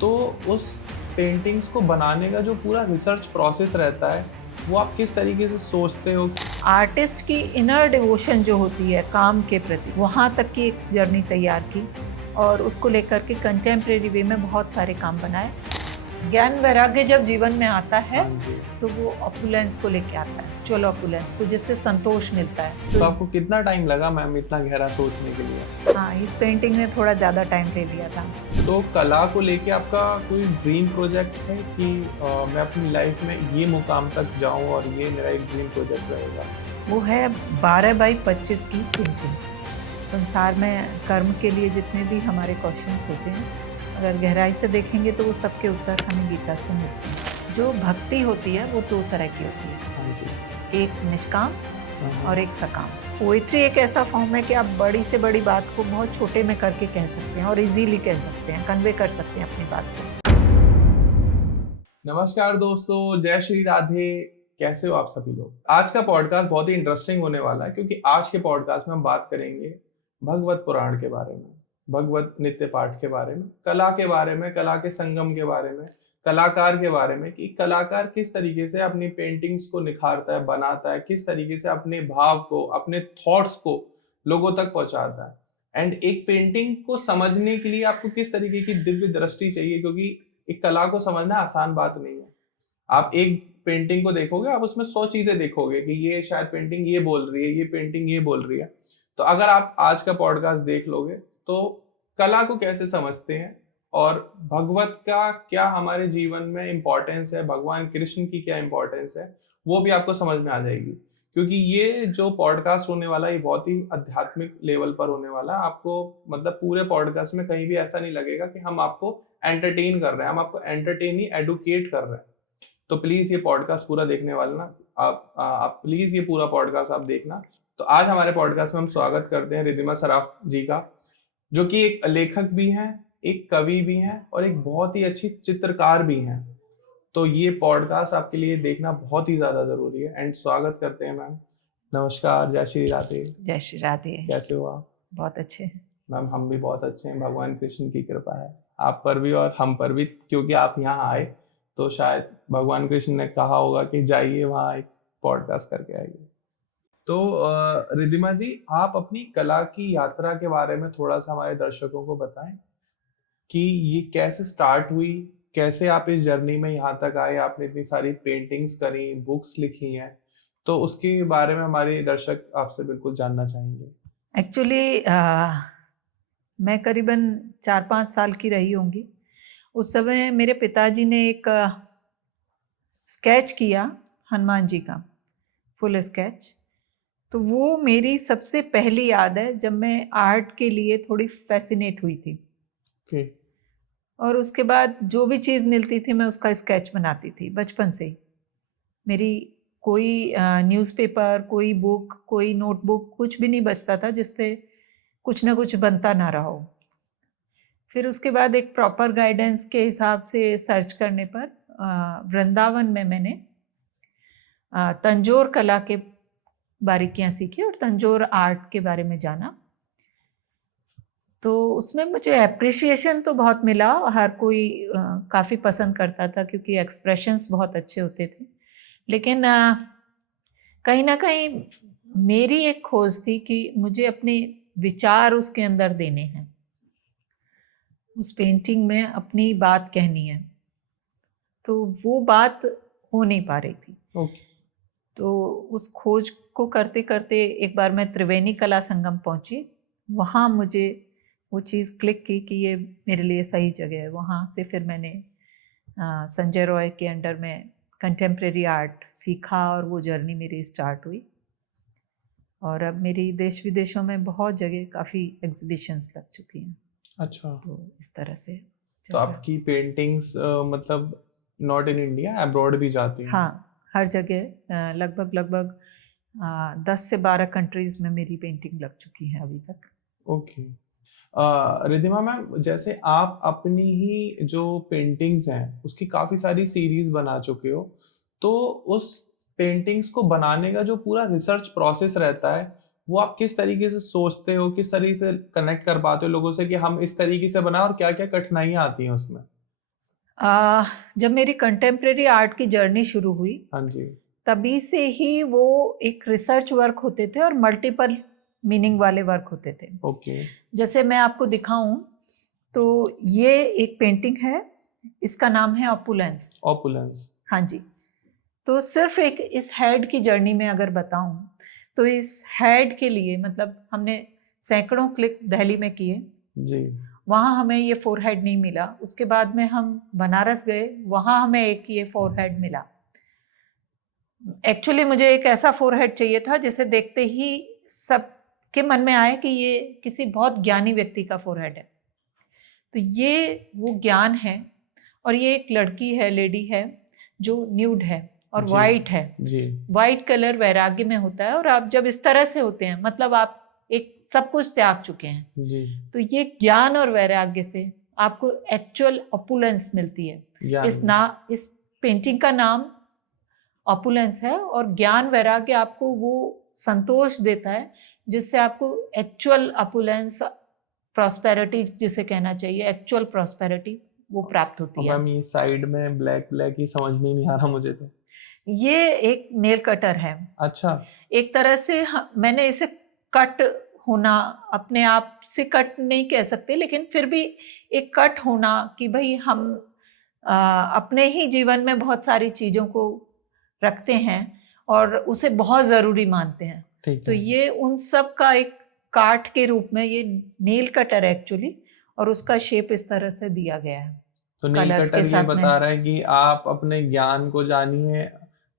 तो उस पेंटिंग्स को बनाने का जो पूरा रिसर्च प्रोसेस रहता है वो आप किस तरीके से सोचते हो? आर्टिस्ट की इनर डिवोशन जो होती है काम के प्रति, वहाँ तक की एक जर्नी तैयार की और उसको लेकर के कंटेम्प्रेरी वे में बहुत सारे काम बनाए। ज्ञान वैराग्य जब जीवन में आता है हाँ जी। तो वो ऑपुलेंस को लेके आता है, एक्चुअल ऑपुलेंस को, जिससे संतोष मिलता है। तो आपको कितना टाइम लगा मैम इतना गहरा सोचने के लिए? हाँ, इस पेंटिंग ने थोड़ा ज़्यादा टाइम ले लिया था। तो कला को लेके आपका कोई ड्रीम प्रोजेक्ट है कि मैं अपनी लाइफ में ये मुकाम तक जाऊं और ये मेरा एक ड्रीम प्रोजेक्ट रहेगा? वो है 12x25 की पेंटिंग। संसार में कर्म के लिए जितने भी हमारे क्वेश्चंस होते हैं, अगर गहराई से देखेंगे तो वो सबके उत्तर हमें गीता से मिलते हैं। जो भक्ति होती है वो दो तरह की होती है, हाँ जी। एक निष्काम और एक सकाम। पोइट्री एक ऐसा फॉर्म है कि आप बड़ी से बड़ी बात को बहुत छोटे में करके कह सकते हैं और इजीली कह सकते हैं, कन्वे कर सकते हैं अपनी बात को। नमस्कार दोस्तों, जय श्री राधे। कैसे हो आप सभी लोग? आज का पॉडकास्ट बहुत ही इंटरेस्टिंग होने वाला है क्योंकि आज के पॉडकास्ट में हम बात करेंगे भगवत पुराण के बारे में, भगवत नित्य पाठ के बारे में, कला के बारे में, कला के संगम के बारे में, कलाकार के बारे में कि कलाकार किस तरीके से अपनी पेंटिंग्स को निखारता है, बनाता है, किस तरीके से अपने भाव को, अपने थॉट्स को लोगों तक पहुंचाता है। एंड एक पेंटिंग को समझने के लिए आपको किस तरीके की दिव्य दृष्टि चाहिए, क्योंकि एक कला को समझना आसान बात नहीं है। आप एक पेंटिंग को देखोगे, आप उसमें 100 चीजें देखोगे कि ये शायद पेंटिंग ये बोल रही है, ये पेंटिंग ये बोल रही है। तो अगर आप आज का पॉडकास्ट देख लोगे तो कला को कैसे समझते हैं और भगवत का क्या हमारे जीवन में इंपॉर्टेंस है, भगवान कृष्ण की क्या इंपॉर्टेंस है, वो भी आपको समझ में आ जाएगी। क्योंकि ये जो पॉडकास्ट होने वाला है ये बहुत ही आध्यात्मिक लेवल पर होने वाला है। आपको मतलब पूरे पॉडकास्ट में कहीं भी ऐसा नहीं लगेगा कि हम आपको एंटरटेन कर रहे हैं, हम आपको एंटरटेन ही एडुकेट कर रहे हैं। तो प्लीज ये पॉडकास्ट पूरा देखने वाला ना, आप प्लीज ये पूरा पॉडकास्ट आप देखना। तो आज हमारे पॉडकास्ट में हम स्वागत करते हैं रिद्धिमा सराफ जी का, जो कि एक लेखक भी हैं, एक कवि भी हैं और एक बहुत ही अच्छी चित्रकार भी हैं। तो ये पॉडकास्ट आपके लिए देखना बहुत ही ज्यादा जरूरी है। एंड स्वागत करते हैं मैम। नमस्कार, जय श्री राधे। जय श्री राधे। कैसे हो आप? बहुत अच्छे हैं मैम, हम भी बहुत अच्छे हैं, भगवान कृष्ण की कृपा है आप पर भी और हम पर भी। क्योंकि आप यहाँ आए तो शायद भगवान कृष्ण ने कहा होगा कि जाइए वहाँ एक पॉडकास्ट करके आइए। तो रिद्धिमा जी, आप अपनी कला की यात्रा के बारे में थोड़ा सा हमारे दर्शकों को बताएं कि ये कैसे स्टार्ट हुई, कैसे आप इस जर्नी में यहाँ तक आए। आपने इतनी सारी पेंटिंग्स करी, बुक्स लिखी हैं, तो उसके बारे में हमारे दर्शक आपसे बिल्कुल जानना चाहेंगे। एक्चुअली। मैं करीबन 4-5 साल की रही होंगी। उस समय मेरे पिताजी ने एक स्केच किया हनुमान जी का, फुल स्केच। तो वो मेरी सबसे पहली याद है जब मैं आर्ट के लिए थोड़ी फैसिनेट हुई थी। okay. और उसके बाद जो भी चीज़ मिलती थी मैं उसका स्केच बनाती थी बचपन से ही। मेरी कोई न्यूज़पेपर, कोई बुक, कोई नोटबुक, कुछ भी नहीं बचता था जिस पे कुछ ना कुछ बनता ना रहा हो। फिर उसके बाद एक प्रॉपर गाइडेंस के हिसाब से सर्च करने पर वृंदावन में मैंने तंजौर कला के बारीकियां सीखी और तंजौर आर्ट के बारे में जाना। तो उसमें मुझे एप्रिसिएशन तो बहुत मिला, हर कोई काफ़ी पसंद करता था क्योंकि एक्सप्रेशंस बहुत अच्छे होते थे। लेकिन कहीं ना कहीं मेरी एक खोज थी कि मुझे अपने विचार उसके अंदर देने हैं, उस पेंटिंग में अपनी बात कहनी है। तो वो बात हो नहीं पा रही थी। Okay. तो उस खोज को करते करते एक बार मैं त्रिवेणी कला संगम पहुंची। वहाँ मुझे वो चीज़ क्लिक की कि ये मेरे लिए सही जगह है। वहाँ से फिर मैंने संजय रॉय के अंडर में कंटेम्प्रेरी आर्ट सीखा और वो जर्नी मेरी स्टार्ट हुई। और अब मेरी देश विदेशों में बहुत जगह काफ़ी एग्जीबिशंस लग चुकी हैं। अच्छा। तो इस तरह से तो आपकी पेंटिंग्स मतलब नॉट इन इंडिया, अब्रॉड भी जाती हैं? हाँ, हर जगह लगभग 10 से 12 कंट्रीज में मेरी पेंटिंग लग चुकी है अभी तक। ओके। रिद्धिमा मैम, जैसे आप अपनी ही जो पेंटिंग्स हैं उसकी काफी सारी सीरीज बना चुके हो, तो उस पेंटिंग्स को बनाने का जो पूरा रिसर्च प्रोसेस रहता है वो आप किस तरीके से सोचते हो, किस तरीके से कनेक्ट कर पाते हो लोगों से कि हम इस तरीके से बनाएं, और क्या क्या कठिनाइयां आती हैं उसमें? जब मेरी कंटेम्प्रेरी आर्ट की जर्नी शुरू हुई, हाँ जी, तभी से ही वो एक रिसर्च वर्क होते थे और मल्टीपल मीनिंग वाले वर्क होते थे। ओके, जैसे मैं आपको दिखाऊं तो ये एक पेंटिंग है, इसका नाम है ऑपुलेंस। ऑपुलेंस, हाँ जी। तो सिर्फ एक इस हेड की जर्नी में अगर बताऊं तो इस हेड के लिए मतलब हमने सैकड़ों क्लिक दिल्ली में किए, जी, वहाँ हमें ये फोरहेड नहीं मिला। उसके बाद में हम बनारस गए, वहाँ हमें एक ये फोरहेड मिला। एक्चुअली मुझे एक ऐसा फोरहेड चाहिए था जिसे देखते ही सबके मन में आए कि ये किसी बहुत ज्ञानी व्यक्ति का फोरहेड है। तो ये वो ज्ञान है, और ये एक लड़की है, लेडी है, जो न्यूड है और जी, वाइट है। जी, वाइट कलर वैराग्य में होता है, और आप जब इस तरह से होते हैं मतलब आप एक सब कुछ त्याग चुके हैं। जी, तो ये ज्ञान और वैराग्य से आपको एक्चुअल ऑपुलेंस मिलती है। इस पेंटिंग का नाम ऑपुलेंस है, और ज्ञान वैराग्य आपको वो संतोष देता है जिससे आपको एक्चुअल ऑपुलेंस, प्रॉस्पेरिटी जिसे कहना चाहिए, एक्चुअल प्रॉस्पेरिटी वो प्राप्त होती है। मैम ये साइड में ब्लैक ब्लैक ही समझ में नहीं आ रहा मुझे तो। ये एक नेल कटर है। अच्छा, एक तरह से मैंने इसे कट होना, अपने आप से कट नहीं कह सकते, लेकिन फिर भी एक कट होना कि भाई हम अपने ही जीवन में बहुत सारी चीज़ों को रखते हैं और उसे बहुत ज़रूरी मानते हैं। तो ये उन सब का एक काट के रूप में ये नेल कटर है एक्चुअली, और उसका शेप इस तरह से दिया गया है। तो नेल कटर ये बता रहा है कि आप अपने ज्ञान को जानिए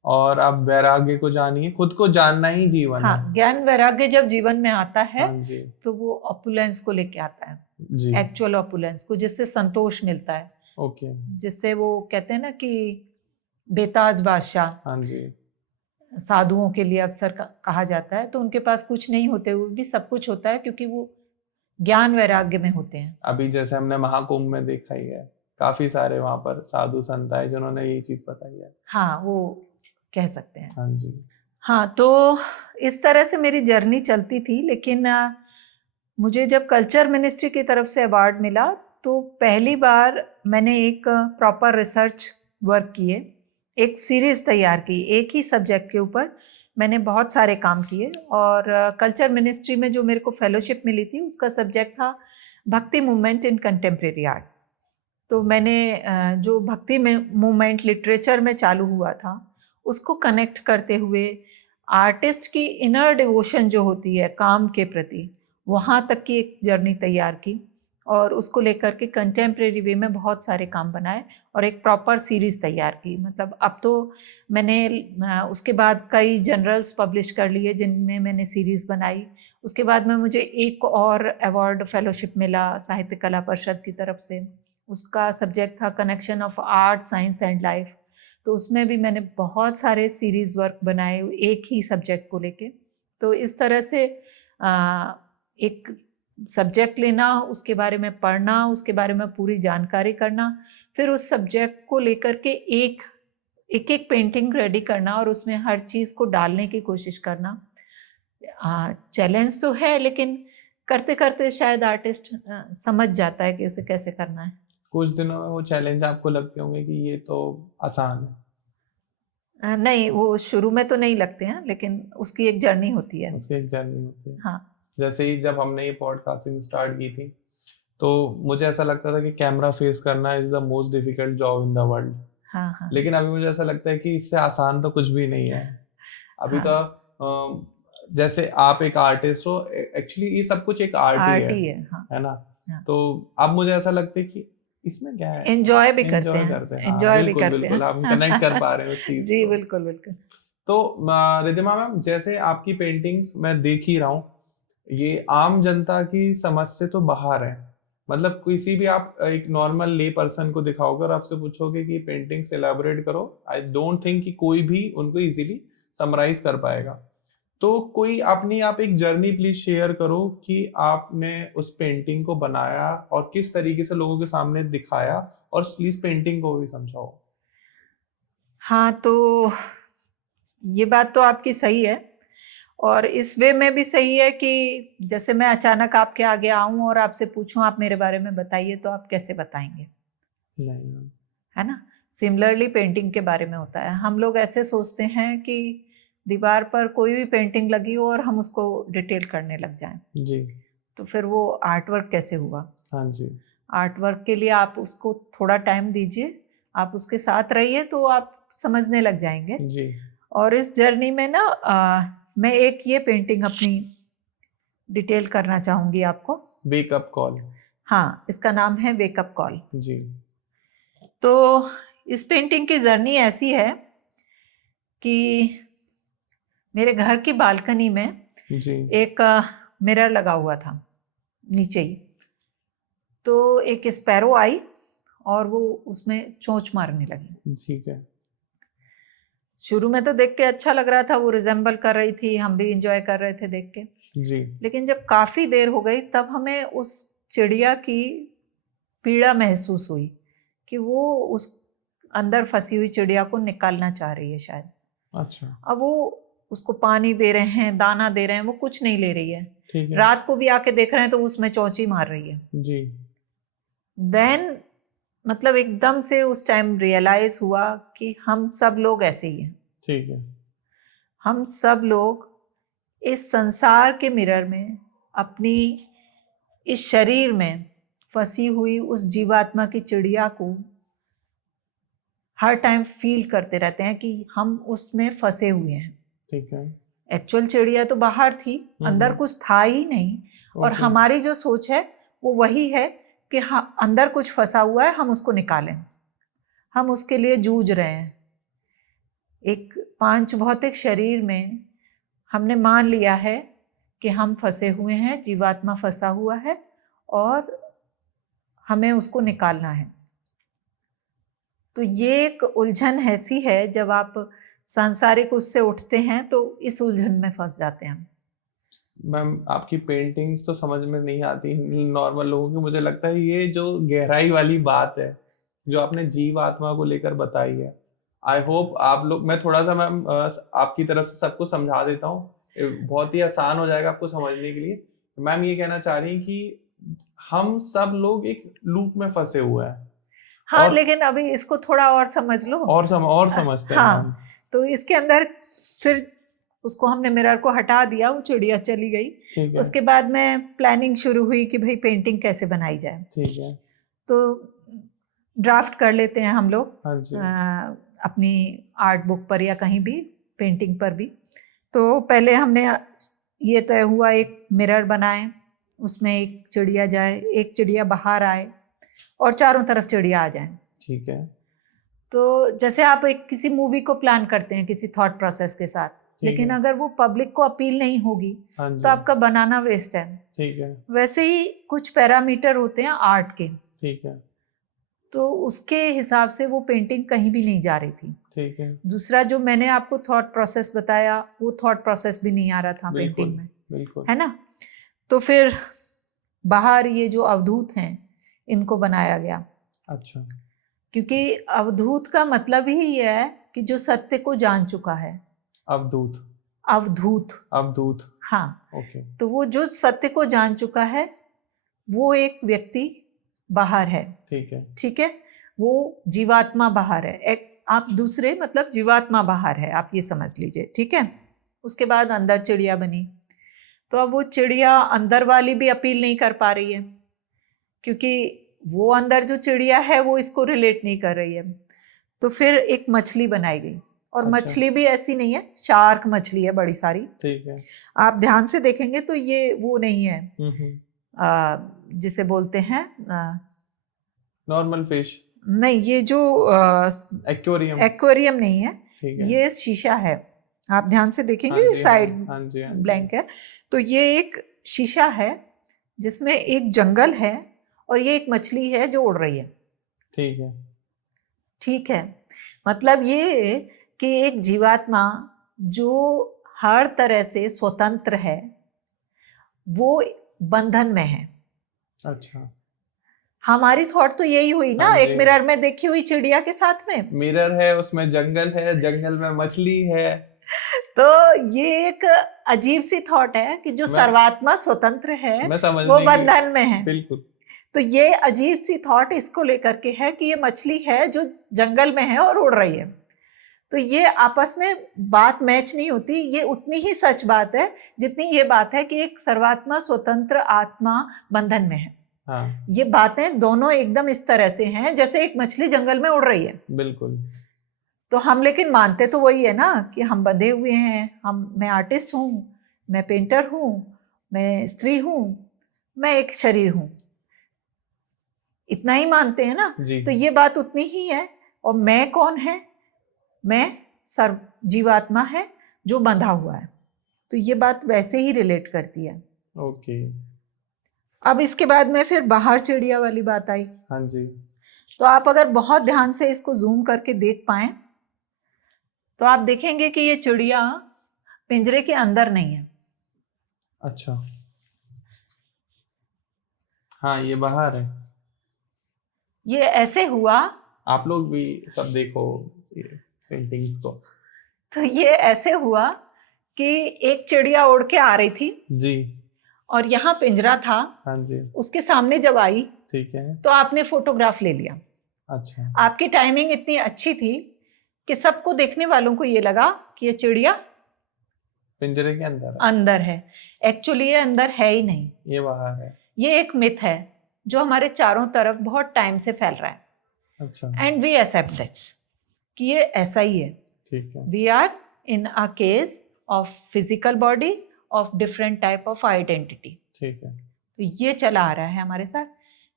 और आप वैराग्य को जानिए, खुद को जानना ही जीवन है। हाँ, ज्ञान वैराग्य जब जीवन में आता है हाँ जी, तो वो ऑपुलेंस को लेके आता है जी, एक्चुअल ऑपुलेंस को, जिससे संतोष मिलता है। ओके, जिससे वो कहते हैं ना कि बेताज बादशाह, हाँ जी, साधुओं के लिए अक्सर कहा जाता है, तो उनके पास कुछ नहीं होते हुए भी सब कुछ होता है क्योंकि वो ज्ञान वैराग्य में होते हैं। अभी जैसे हमने महाकुंभ में देखा ही है, काफी सारे वहां पर साधु संत आए जिन्होंने ये चीज बताई है। हाँ, वो कह सकते हैं। हाँ जी, हाँ, तो इस तरह से मेरी जर्नी चलती थी, लेकिन मुझे जब कल्चर मिनिस्ट्री की तरफ से अवार्ड मिला तो पहली बार मैंने एक प्रॉपर रिसर्च वर्क किए, एक सीरीज तैयार की, एक ही सब्जेक्ट के ऊपर मैंने बहुत सारे काम किए। और कल्चर मिनिस्ट्री में जो मेरे को फेलोशिप मिली थी उसका सब्जेक्ट था भक्ति मूवमेंट इन कंटेम्प्रेरी आर्ट। तो मैंने जो भक्ति में मूवमेंट लिटरेचर में चालू हुआ था उसको कनेक्ट करते हुए आर्टिस्ट की इनर डिवोशन जो होती है काम के प्रति, वहाँ तक की एक जर्नी तैयार की, और उसको लेकर के कंटेम्प्रेरी वे में बहुत सारे काम बनाए और एक प्रॉपर सीरीज़ तैयार की। मतलब अब तो मैंने उसके बाद कई जर्नल्स पब्लिश कर लिए जिनमें मैंने सीरीज़ बनाई। उसके बाद में मुझे एक और अवार्ड फेलोशिप मिला साहित्य कला परिषद की तरफ से। उसका सब्जेक्ट था connection of art, science and life. तो उसमें भी मैंने बहुत सारे सीरीज़ वर्क बनाए एक ही सब्जेक्ट को लेके। तो इस तरह से एक सब्जेक्ट लेना, उसके बारे में पढ़ना, उसके बारे में पूरी जानकारी करना, फिर उस सब्जेक्ट को लेकर के एक एक पेंटिंग रेडी करना और उसमें हर चीज़ को डालने की कोशिश करना। चैलेंज तो है, लेकिन करते करते शायद आर्टिस्ट समझ जाता है कि उसे कैसे करना है। कुछ दिनों में वो चैलेंज आपको लगते होंगे कि ये तो आसान है। नहीं, वो शुरू में तो नहीं लगते हैं, लेकिन उसकी एक जर्नी होती है। उसकी एक जर्नी होती है। हाँ, जैसे ही जब हमने ये पॉडकास्टिंग स्टार्ट की थी तो मुझे ऐसा लगता था कि कैमरा फेस करना is the most difficult job in the world. हाँ, हाँ, लेकिन अभी मुझे ऐसा लगता है कि इससे आसान तो कुछ भी नहीं है। अभी हाँ, तो जैसे आप एक आर्टिस्ट हो, एक्चुअली ये सब कुछ एक आर्ट ही है, हाँ, है ना? हाँ। तो अब मुझे ऐसा लगता है कि इसमें क्या है, एंजॉय भी करते एंजॉय हैं, करते हैं। हाँ, एंजॉय भी बिल्कुल करते बिल्कुल, हैं। हम कनेक्ट कर पा रहे हैं उस चीज जी, को। बिल्कुल बिल्कुल। तो रिद्धिमा मैम, जैसे आपकी पेंटिंग्स मैं देख ही रहा हूँ, ये आम जनता की समझ से तो बाहर है। मतलब किसी भी आप एक नॉर्मल ले पर्सन को दिखाओगे और आपसे पूछोगे कि पेंटिंग्स एलैबोरेट करो, आई डोंट थिंक कि कोई भी उनको इजीली समराइज कर पाएगा। तो कोई अपनी आप एक जर्नी प्लीज शेयर करो कि आपने उस पेंटिंग को बनाया और किस तरीके से लोगों के सामने दिखाया, और प्लीज पेंटिंग को भी समझाओ। हाँ, तो ये बात तो आपकी सही है, और इस वे में भी सही है कि जैसे मैं अचानक आपके आगे आऊं और आपसे पूछूं आप मेरे बारे में बताइए, तो आप कैसे बताएंगे? नहीं, है ना। सिमिलरली पेंटिंग के बारे में होता है, हम लोग ऐसे सोचते हैं कि दीवार पर कोई भी पेंटिंग लगी हो और हम उसको डिटेल करने लग जाएं, जी तो फिर वो आर्ट वर्क कैसे हुआ। हाँ जी आर्ट वर्क के लिए आप उसको थोड़ा टाइम दीजिए, आप उसके साथ रहिए तो आप समझने लग जाएंगे। जी और इस जर्नी में ना मैं एक ये पेंटिंग अपनी डिटेल करना चाहूँगी आपको। Wake up call. हाँ, इसका नाम है वेकअप कॉल। जी तो इस पेंटिंग की जर्नी ऐसी है कि मेरे घर की बालकनी में जी एक मिरर लगा हुआ था नीचे ही। तो एक स्पैरो आई और वो उसमें चोंच मारने लगी। ठीक है। शुरू में तो देख के अच्छा लग रहा था, वो रिजेंबल कर रही थी, हम भी इंजॉय कर रहे थे देख के। जी लेकिन जब काफी देर हो गई तब हमें उस चिड़िया की पीड़ा महसूस हुई कि वो उस अंदर फंसी हुई चिड़िया को निकालना चाह रही है शायद। अच्छा अब वो उसको पानी दे रहे हैं, दाना दे रहे हैं, वो कुछ नहीं ले रही है। ठीक है। रात को भी आके देख रहे हैं तो उसमें चौंची मार रही है। जी देन मतलब एकदम से उस टाइम रियलाइज हुआ कि हम सब लोग ऐसे ही हैं। ठीक है। हम सब लोग इस संसार के मिरर में अपनी इस शरीर में फंसी हुई उस जीवात्मा की चिड़िया को हर टाइम फील करते रहते हैं कि हम उसमें फंसे हुए हैं। ठीक है। एक्चुअल चिड़िया तो बाहर थी, अंदर कुछ था ही नहीं। और ओके। हमारी जो सोच है वो वही है कि हाँ, अंदर कुछ फंसा हुआ है, हम उसको निकालें। हम उसके लिए जूझ रहे हैं। एक पांच भौतिक शरीर में हमने मान लिया है कि हम फंसे हुए हैं, जीवात्मा फंसा हुआ है और हमें उसको निकालना है। तो ये एक उलझन ऐसी है, जब आप सांसारिक उससे उठते हैं तो इस उलझन में फंस जाते हैं। मैम आपकी पेंटिंग्स तो समझ में नहीं आती नॉर्मल लोगों की। मुझे लगता है ये जो गहराई वाली बात है जो आपने जीव आत्मा को लेकर बताई है, आई होप आप लोग, मैं थोड़ा सा मैम आपकी तरफ से सबको समझा देता हूँ, बहुत ही आसान हो जाएगा आपको समझने के लिए। मैम ये कहना चाह रही हैं कि हम सब लोग एक लूप में फंसे हुए हैं। हाँ, और लेकिन अभी इसको थोड़ा और समझ लो। और समझते हैं मैम। हाँ, तो इसके अंदर फिर उसको हमने मिरर को हटा दिया, वो चिड़िया चली गई। ठीक है। उसके बाद में प्लानिंग शुरू हुई कि भाई पेंटिंग कैसे बनाई जाए। ठीक है। तो ड्राफ्ट कर लेते हैं हम लोग हाँ जी। अपनी आर्ट बुक पर या कहीं भी, पेंटिंग पर भी। तो पहले हमने ये तय हुआ एक मिरर बनाए, उसमें एक चिड़िया जाए, एक चिड़िया बाहर आए और चारों तरफ चिड़िया आ जाए। ठीक है। तो जैसे आप एक किसी मूवी को प्लान करते हैं किसी थॉट प्रोसेस के साथ, लेकिन अगर वो पब्लिक को अपील नहीं होगी तो आपका बनाना वेस्ट है। ठीक है। वैसे ही कुछ पैरामीटर होते हैं आर्ट के। ठीक है। तो उसके हिसाब से वो पेंटिंग कहीं भी नहीं जा रही थी। ठीक है। दूसरा जो मैंने आपको थॉट प्रोसेस बताया, वो थॉट प्रोसेस भी नहीं आ रहा था पेंटिंग में, बिल्कुल। है ना। तो फिर बाहर ये जो अवधूत हैं इनको बनाया गया। अच्छा। क्योंकि अवधूत का मतलब ही ये है कि जो सत्य को जान चुका है। अवधूत। अवधूत। अवधूत। हाँ। ओके। तो वो जो सत्य को जान चुका है वो एक व्यक्ति बाहर है। ठीक है। ठीक है, वो जीवात्मा बाहर है। एक आप दूसरे मतलब जीवात्मा बाहर है, आप ये समझ लीजिए। ठीक है। उसके बाद अंदर चिड़िया बनी। तो अब वो चिड़िया अंदर वाली भी अपील नहीं कर पा रही है, क्योंकि वो अंदर जो चिड़िया है वो इसको रिलेट नहीं कर रही है। तो फिर एक मछली बनाई गई, और अच्छा। मछली भी ऐसी नहीं है, शार्क मछली है बड़ी सारी। ठीक है। आप ध्यान से देखेंगे तो ये वो नहीं है जिसे बोलते हैं नॉर्मल फिश। नहीं, ये जो एक्वेरियम। एक्वेरियम नहीं है, ठीक है। ये शीशा है। आप ध्यान से देखेंगे, हाँ जी, साइड हाँ जी, हाँ जी। ब्लैंक है। तो ये एक शीशा है जिसमें एक जंगल है और ये एक मछली है जो उड़ रही है। ठीक है। ठीक है, मतलब ये कि एक जीवात्मा जो हर तरह से स्वतंत्र है वो बंधन में है। अच्छा। हमारी थॉट तो यही हुई ना, हाँ एक जी। मिरर में देखी हुई चिड़िया के साथ में मिरर है, उसमें जंगल है, जंगल में मछली है। तो ये एक अजीब सी थॉट है कि जो सर्वात्मा स्वतंत्र है मैं समझने वो की, बंधन में है। बिल्कुल। तो ये अजीब सी थॉट इसको लेकर के है कि ये मछली है जो जंगल में है और उड़ रही है। तो ये आपस में बात मैच नहीं होती। ये उतनी ही सच बात है जितनी ये बात है कि एक सर्वात्मा स्वतंत्र आत्मा बंधन में है। हाँ, ये बातें दोनों एकदम इस तरह से हैं जैसे एक मछली जंगल में उड़ रही है। बिल्कुल। तो हम लेकिन मानते तो वही है ना कि हम बंधे हुए हैं। मैं आर्टिस्ट हूँ, मैं पेंटर हूँ, मैं स्त्री हूँ, मैं एक शरीर हूँ, इतना ही मानते हैं ना। जी। तो ये बात उतनी ही है। और मैं कौन है? मैं सर्व जीवात्मा है जो बंधा हुआ है। तो ये बात वैसे ही रिलेट करती है। ओके। अब इसके बाद में फिर बाहर चिड़िया वाली बात आई। हाँ जी। तो आप अगर बहुत ध्यान से इसको जूम करके देख पाएं तो आप देखेंगे कि ये चिड़िया पिंजरे के अंदर नहीं है। अच्छा, हाँ, ये बाहर है। ये ऐसे हुआ, आप लोग भी सब देखो ये पेंटिंग्स को। तो ये ऐसे हुआ कि एक चिड़िया उड़ के आ रही थी जी। और यहाँ पिंजरा था। हाँ जी। उसके सामने जब आई ठीक है। तो आपने फोटोग्राफ ले लिया। अच्छा। आपकी टाइमिंग इतनी अच्छी थी कि सबको देखने वालों को ये लगा कि ये चिड़िया पिंजरे के अंदर अंदर है। एक्चुअली ये अंदर है ही नहीं, ये बाहर है। ये एक मिथ है जो हमारे चारों तरफ बहुत टाइम से फैल रहा है। अच्छा। एंड वी एक्सेप्ट दैट कि ये ऐसा ही है। ठीक है। We are in a case of physical body of different type of identity. ठीक है। तो ये चला आ रहा है हमारे साथ,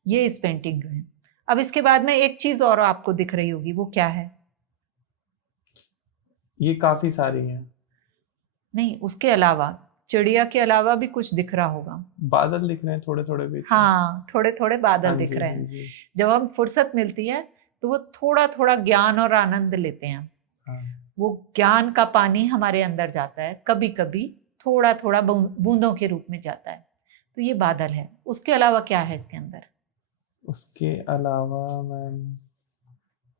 ये इस पेंटिंग में। अब इसके बाद में एक चीज और आपको दिख रही होगी, वो क्या है? ये काफी सारी हैं। नहीं, उसके अलावा, चिड़िया के अलावा भी कुछ दिख रहा होगा। बादल दिख रहे हैं थोड़े थोड़े बीच में। हाँ, थोड़े थोड़े बादल हाँ दिख जी, रहे हाँ हैं। जी। जब हम फुर्सत मिलती है तो वो थोड़ा थोड़ा ज्ञान और आनंद लेते हैं। हाँ। वो ज्ञान का पानी हमारे अंदर जाता है, कभी कभी थोड़ा थोड़ा बूंदों के रूप में जाता है। तो ये बादल है। उसके अलावा क्या है इसके अंदर? उसके अलावा मैम,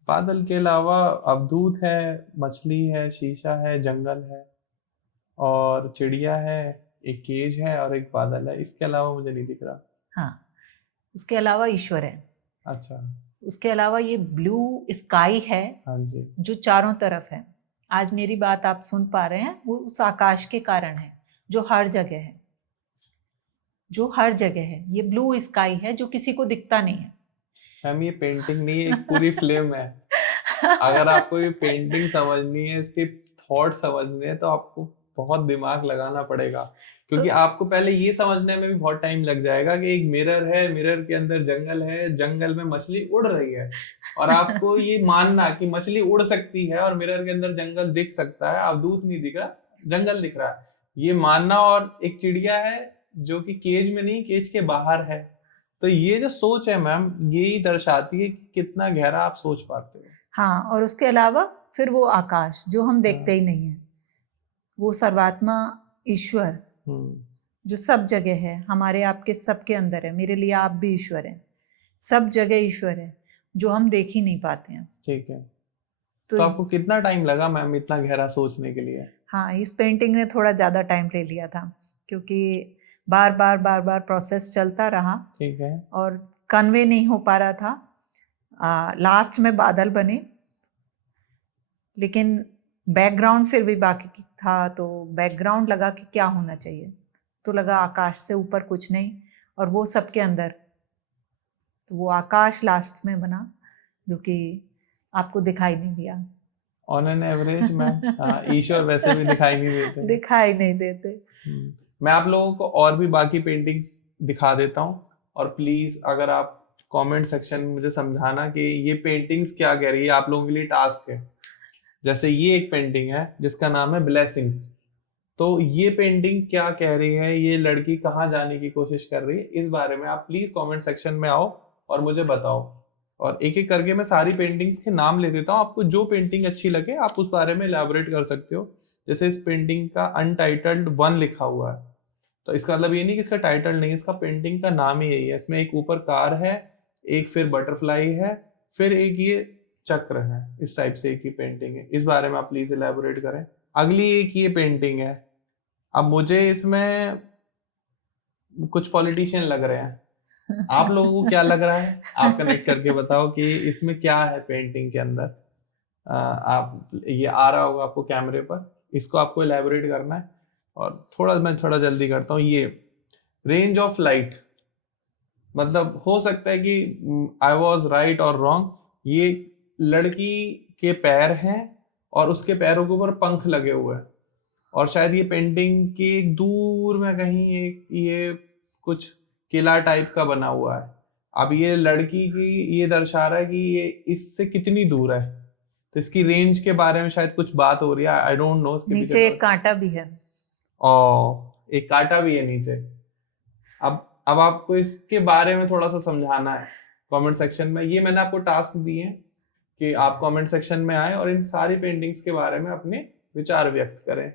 बादल के अलावा अवधूत है, मछली है, शीशा है, जंगल है और चिड़िया है, एक केज है और एक बादल है। इसके अलावा मुझे नहीं दिख रहा। हाँ, उसके अलावा ईश्वर है। अच्छा। उसके अलावा ये ब्लू स्काई है हाँ जी। जो चारों तरफ है। आज मेरी बात आप सुन पा रहे हैं, वो उस आकाश के कारण है जो हर जगह है, जो हर जगह है। ये ब्लू स्काई है जो किसी को दिखता नहीं है। मैम ये पेंटिंग नहीं है, एक पूरी फिल्म है। अगर आपको ये पेंटिंग समझनी है, इसके थॉट समझने हैं, तो आपको बहुत दिमाग लगाना पड़ेगा। क्योंकि आपको पहले ये समझने में भी बहुत टाइम लग जाएगा कि एक मिरर है, मिरर के अंदर जंगल है, जंगल में मछली उड़ रही है, और आपको ये मानना कि मछली उड़ सकती है और मिरर के अंदर जंगल दिख सकता है, अवधूत नहीं दिख रहा, जंगल दिख रहा है, ये मानना। और एक चिड़िया है जो कि केज में नहीं, केज के बाहर है। तो ये जो सोच है मैम, यही दर्शाती है कि कितना गहरा आप सोच पाते हो। हाँ, और उसके अलावा फिर वो आकाश जो हम देखते ही नहीं है, वो सर्वात्मा ईश्वर जो सब जगह है, हमारे आपके सबके अंदर है। मेरे लिए आप भी ईश्वर हैं, सब जगह ईश्वर है जो हम देख ही नहीं पाते हैं। ठीक है। तो आपको कितना टाइम लगा मैम इतना गहरा सोचने के लिए? हाँ, इस पेंटिंग ने थोड़ा ज़्यादा टाइम ले लिया था क्योंकि बार बार प्रोसेस चलता रहा। ठीक है। और कन्वे नहीं हो पा रहा था। लास्ट में बादल बने, लेकिन बैकग्राउंड फिर भी बाकी था। तो बैकग्राउंड लगा कि क्या होना चाहिए, तो लगा आकाश से ऊपर कुछ नहीं और वो सबके अंदर। तो वो आकाश लास्ट में बना जो कि आपको दिखाई नहीं दिया। ऑन एन एवरेज मैम, ईश्वर वैसे भी दिखाई नहीं देते। दिखाई नहीं देते। मैं आप लोगों को और भी बाकी पेंटिंग्स दिखा देता हूँ, और प्लीज अगर आप कमेंट सेक्शन में मुझे समझाना कि ये पेंटिंग्स क्या कह रही है, आप लोगों के लिए टास्क है। जैसे ये एक पेंटिंग है जिसका नाम है ब्लेसिंग्स। तो ये पेंटिंग क्या कह रही है, ये लड़की कहाँ जाने की कोशिश कर रही है, इस बारे में आप प्लीज कमेंट सेक्शन में आओ और मुझे बताओ। और एक एक करके मैं सारी पेंटिंग्स के नाम ले देता हूँ, आपको जो पेंटिंग अच्छी लगे आप उस बारे में एलैबोरेट कर सकते हो। जैसे इस पेंटिंग का अनटाइटल्ड 1 लिखा हुआ है, तो इसका मतलब ये नहीं कि इसका टाइटल नहीं है, इसका पेंटिंग का नाम ही यही है। इसमें एक ऊपर कार है, एक फिर बटरफ्लाई है, फिर एक ये चक्र है। इस टाइप से एक ही पेंटिंग है, इस बारे में आप प्लीज एलैबोरेट करें। अगली एक ये पेंटिंग है। अब मुझे इसमें कुछ पॉलिटिशियन लग रहे हैं, आप लोगों को क्या लग रहा है, आप कनेक्ट करके बताओ कि इसमें क्या है पेंटिंग के अंदर। आप ये आ रहा होगा आपको कैमरे पर, इसको आपको एलैबोरेट करना है। और मैं थोड़ा जल्दी करता हूँ। ये रेंज ऑफ लाइट, मतलब हो सकता है कि आई वॉज राइट और रॉन्ग। ये लड़की के पैर हैं और उसके पैरों के ऊपर पंख लगे हुए हैं, और शायद ये पेंटिंग के एक दूर में कहीं एक ये कुछ किला टाइप का बना हुआ है। अब ये लड़की की ये दर्शा रहा है कि ये इससे कितनी दूर है, तो इसकी रेंज के बारे में शायद कुछ बात हो रही है। I don't know. नीचे एक कांटा भी है। एक कांटा भी है नीचे। अब आपको इसके बारे में थोड़ा सा समझाना है कमेंट सेक्शन में। ये मैंने आपको टास्क दिए हैं कि आप कमेंट सेक्शन में आए और इन सारी पेंटिंग्स के बारे में अपने विचार व्यक्त करें,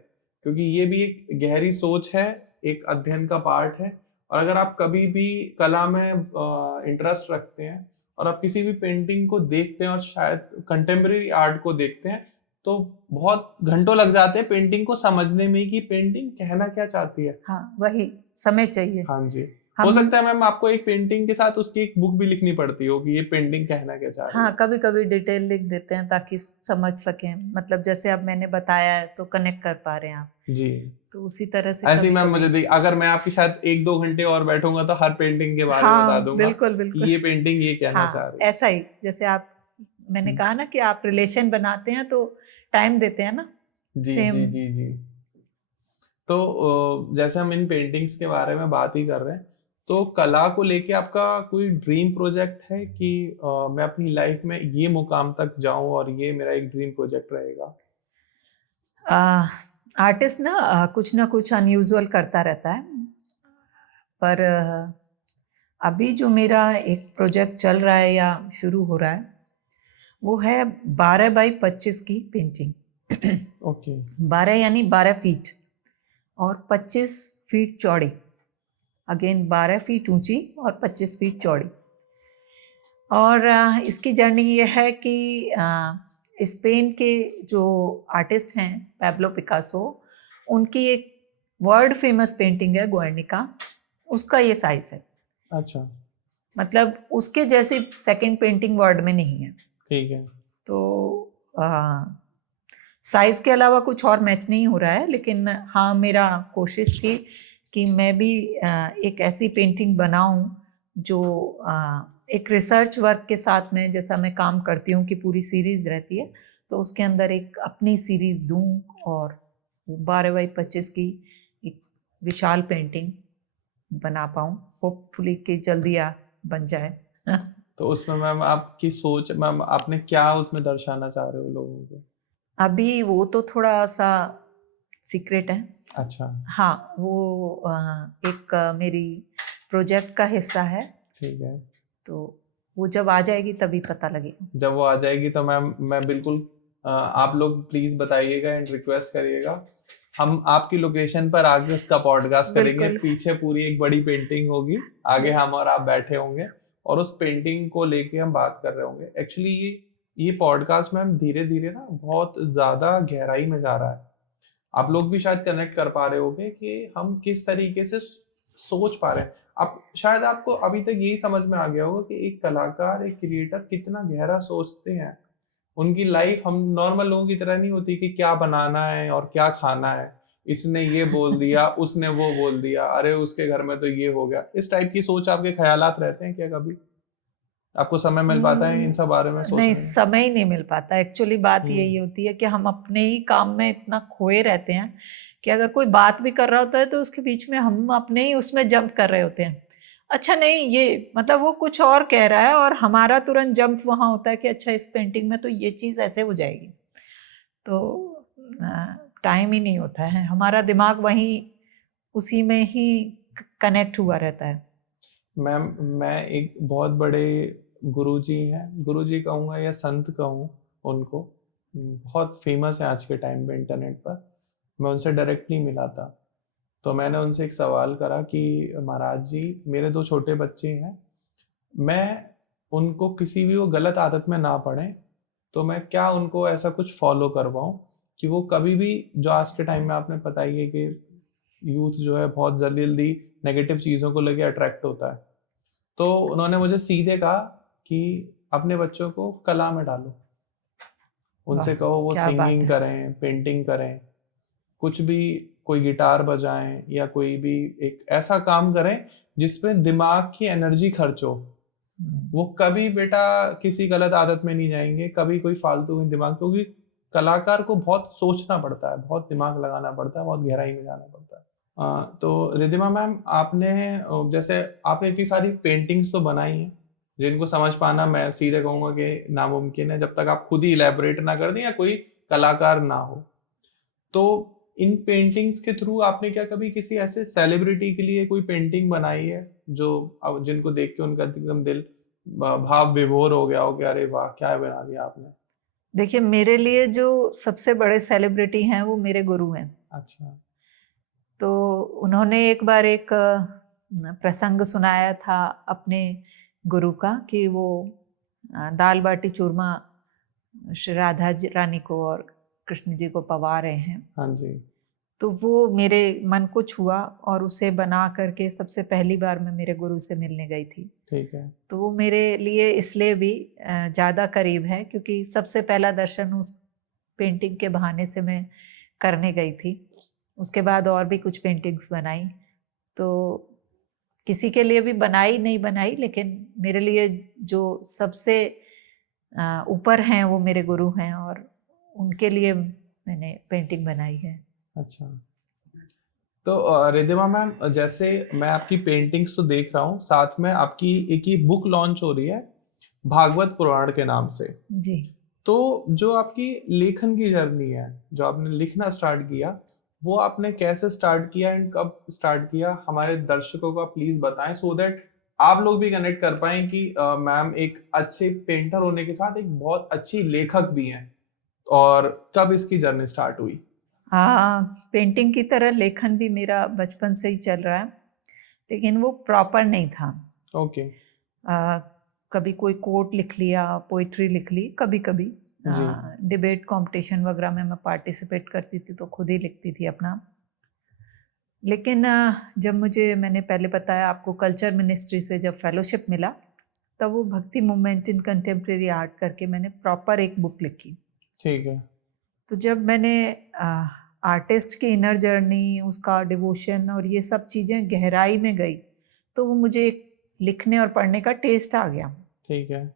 क्योंकि ये भी एक गहरी सोच है, एक अध्ययन का पार्ट है। और अगर आप कभी भी कला में इंटरेस्ट रखते हैं और आप किसी भी पेंटिंग को देखते हैं और शायद कंटेम्प्रेरी आर्ट को देखते हैं, तो बहुत घंटों लग जाते हैं पेंटिंग को समझने में कि पेंटिंग कहना क्या चाहती है। हाँ, वही समय चाहिए। हाँ जी। हो सकता है मैम आपको एक पेंटिंग के साथ उसकी एक बुक भी लिखनी पड़ती हो कि ये पेंटिंग कहना क्या चाह रही है। हाँ, कभी कभी डिटेल लिख देते हैं ताकि समझ सकें, मतलब जैसे अब मैंने बताया है तो कनेक्ट कर पा रहे हैं आप जी। तो उसी तरह से ऐसे मैम मुझे अगर मैं आपके साथ 1-2 घंटे और बैठूंगा तो हर पेंटिंग के बारे में बता दूंगा। बिल्कुल बिल्कुल। ये पेंटिंग ये कहना चाह रही है। ऐसा ही जैसे मैंने कहा ना कि आप रिलेशन बनाते हैं तो टाइम देते हैं ना। जी जी जी जी। तो जैसे हम इन पेंटिंग्स के बारे में बात ही कर रहे हैं, तो कला को लेके आपका कोई ड्रीम प्रोजेक्ट है कि मैं अपनी लाइफ में ये मुकाम तक जाऊं और ये मेरा एक ड्रीम प्रोजेक्ट रहेगा? आर्टिस्ट ना कुछ अनयूजुअल करता रहता है, पर अभी जो मेरा एक प्रोजेक्ट चल रहा है या शुरू हो रहा है वो है 12 बाई 25 की पेंटिंग। ओके। 12 यानी 12 फीट और 25 फीट चौड़ी। अगेन 12 फीट ऊंची और 25 फीट चौड़ी। और इसकी जर्नी ये है कि स्पेन के जो आर्टिस्ट हैं पैब्लो पिकासो, उनकी एक वर्ल्ड फेमस पेंटिंग है गुएर्निका, उसका ये साइज है। अच्छा। मतलब उसके जैसी सेकंड पेंटिंग वर्ल्ड में नहीं है। ठीक है। तो साइज के अलावा कुछ और मैच नहीं हो रहा है, लेकिन हाँ मेरा कोशिश थी कि मैं भी एक ऐसी पेंटिंग बनाऊं जो एक रिसर्च वर्क के साथ में, जैसा मैं काम करती हूँ कि पूरी सीरीज रहती है, तो उसके अंदर एक अपनी सीरीज दूं और 12 बाई 25 की एक विशाल पेंटिंग बना पाऊँ। होपफुली कि जल्दी बन जाए। तो उसमें मैम आपकी सोच, मैम आपने क्या उसमें दर्शाना चाह रहे हो लोगों को? अभी वो तो थोड़ा सा सीक्रेट है। अच्छा। हाँ, वो एक मेरी प्रोजेक्ट का हिस्सा है। ठीक है। तो वो जब आ जाएगी तभी पता लगेगा। जब वो आ जाएगी तो मैम मैं बिल्कुल आप लोग प्लीज बताइएगा एंड रिक्वेस्ट करिएगा, हम आपकी लोकेशन पर आके उसका पॉडकास्ट करेंगे। पीछे पूरी एक बड़ी पेंटिंग होगी, आगे हम और आप बैठे होंगे और उस पेंटिंग को लेके हम बात कर रहे होंगे। एक्चुअली ये पॉडकास्ट मैम धीरे धीरे ना बहुत ज्यादा गहराई में जा रहा है। आप लोग भी शायद कनेक्ट कर पा रहे होंगे कि हम किस तरीके से सोच पा रहे हैं। आप शायद आपको अभी तक यही समझ में आ गया होगा कि एक कलाकार, एक क्रिएटर कितना गहरा सोचते हैं। उनकी लाइफ हम नॉर्मल लोगों की तरह नहीं होती कि क्या बनाना है और क्या खाना है, इसने ये बोल दिया उसने वो बोल दिया, अरे उसके घर में तो ये हो गया। इस टाइप की सोच आपके ख्यालात रहते हैं क्या? कभी आपको समय मिल पाता है इन सब बारे में सोचने? नहीं, समय ही नहीं मिल पाता। एक्चुअली बात यही होती है कि हम अपने ही काम में इतना खोए रहते हैं कि अगर कोई बात भी कर रहा होता है तो उसके बीच में हम अपने ही उसमें जंप कर रहे होते हैं। अच्छा नहीं, ये मतलब वो कुछ और कह रहा है और हमारा तुरंत जंप वहाँ होता है कि अच्छा इस पेंटिंग में तो ये चीज़ ऐसे हो जाएगी। तो टाइम ही नहीं होता है, हमारा दिमाग वहीं उसी में ही कनेक्ट हुआ रहता है। मैम मैं एक बहुत बड़े गुरुजी हैं, गुरुजी कहूँगा या संत कहूँ उनको, बहुत फेमस है आज के टाइम पे इंटरनेट पर। मैं उनसे डायरेक्टली मिला था, तो मैंने उनसे एक सवाल करा कि महाराज जी मेरे 2 छोटे बच्चे हैं, मैं उनको किसी भी वो गलत आदत में ना पड़े, तो मैं क्या उनको ऐसा कुछ फॉलो करवाऊँ कि वो कभी भी, जो आज के टाइम में आपने पता ही है कि यूथ जो है बहुत जल्दी नेगेटिव चीज़ों को लेके अट्रैक्ट होता है, तो उन्होंने मुझे सीधे कहा कि अपने बच्चों को कला में डालो, उनसे वाह, कहो वो क्या बात सिंगिंग है। करें, पेंटिंग करें, कुछ भी, कोई गिटार बजाएं या कोई भी एक ऐसा काम करें जिसमें दिमाग की एनर्जी खर्च हो। वो कभी बेटा किसी गलत आदत में नहीं जाएंगे, कभी कोई फालतू में दिमाग, क्योंकि कलाकार को बहुत सोचना पड़ता है, बहुत दिमाग लगाना पड़ता है, बहुत गहराई में जाना पड़ता है। तो रिद्धिमा मैम, आपने जैसे आपने इतनी सारी पेंटिंग्स तो बनाई हैं जिनको समझ पाना मैं सीधे कहूंगा कि नामुमकिन है जब तक आप खुद ही इलेबोरेट ना कर दें या कोई कलाकार ना हो। तो इन पेंटिंग्स के थ्रू आपने क्या कभी किसी ऐसे सेलिब्रिटी के लिए कोई पेंटिंग बनाई है जो अब जिनको देख के उनका एकदम दिल भाव विभोर हो गया हो कि अरे वाह क्या बना दिया आपने? देखिए, मेरे लिए जो सबसे बड़े सेलिब्रिटी हैं वो मेरे गुरु हैं। अच्छा। तो उन्होंने एक बार एक प्रसंग सुनाया था अपने गुरु का कि वो दाल बाटी चूरमा श्री राधा रानी को और कृष्ण जी को पवा रहे हैं। हाँ जी। तो वो मेरे मन को छुआ और उसे बना करके सबसे पहली बार मैं मेरे गुरु से मिलने गई थी। ठीक है। तो वो मेरे लिए इसलिए भी ज़्यादा करीब है क्योंकि सबसे पहला दर्शन उस पेंटिंग के बहाने से मैं करने गई थी। उसके बाद और भी कुछ पेंटिंग्स बनाई, तो किसी के लिए भी बनाई नहीं बनाई, लेकिन मेरे लिए जो सबसे ऊपर हैं वो मेरे गुरु हैं और उनके लिए मैंने पेंटिंग बनाई है। अच्छा। तो रिद्धिमा मैम, जैसे मैं आपकी पेंटिंग्स तो देख रहा हूँ, साथ में आपकी एक ये बुक लॉन्च हो रही है भागवत पुराण के नाम से। जी। तो जो आपकी लेखन की जर्नी है, जो आपने लिखना स्टार्ट किया, वो आपने कैसे स्टार्ट किया एंड कब स्टार्ट किया, हमारे दर्शकों को प्लीज बताएं सो दैट आप लोग भी कनेक्ट कर पाएं कि मैम एक अच्छे पेंटर होने के साथ एक बहुत अच्छी लेखक भी हैं, और कब इसकी जर्नी स्टार्ट हुई? हाँ, पेंटिंग की तरह लेखन भी मेरा बचपन से ही चल रहा है, लेकिन वो प्रॉपर नहीं था। ओके। कभी कोई कोट लिख लिया, पोइट्री लिख ली, कभी कभी जी। डिबेट कंपटीशन वगैरह में मैं पार्टिसिपेट करती थी तो खुद ही लिखती थी अपना। लेकिन जब मैंने पहले बताया आपको, कल्चर मिनिस्ट्री से जब फेलोशिप मिला, तब वो भक्ति मूवमेंट इन कंटेम्प्रेरी आर्ट करके मैंने प्रॉपर एक बुक लिखी। ठीक है। तो जब मैंने आर्टिस्ट की इनर जर्नी, उसका डिवोशन और ये सब चीज़ें गहराई में गई, तो वो मुझे एक लिखने और पढ़ने का टेस्ट आ गया। ठीक है।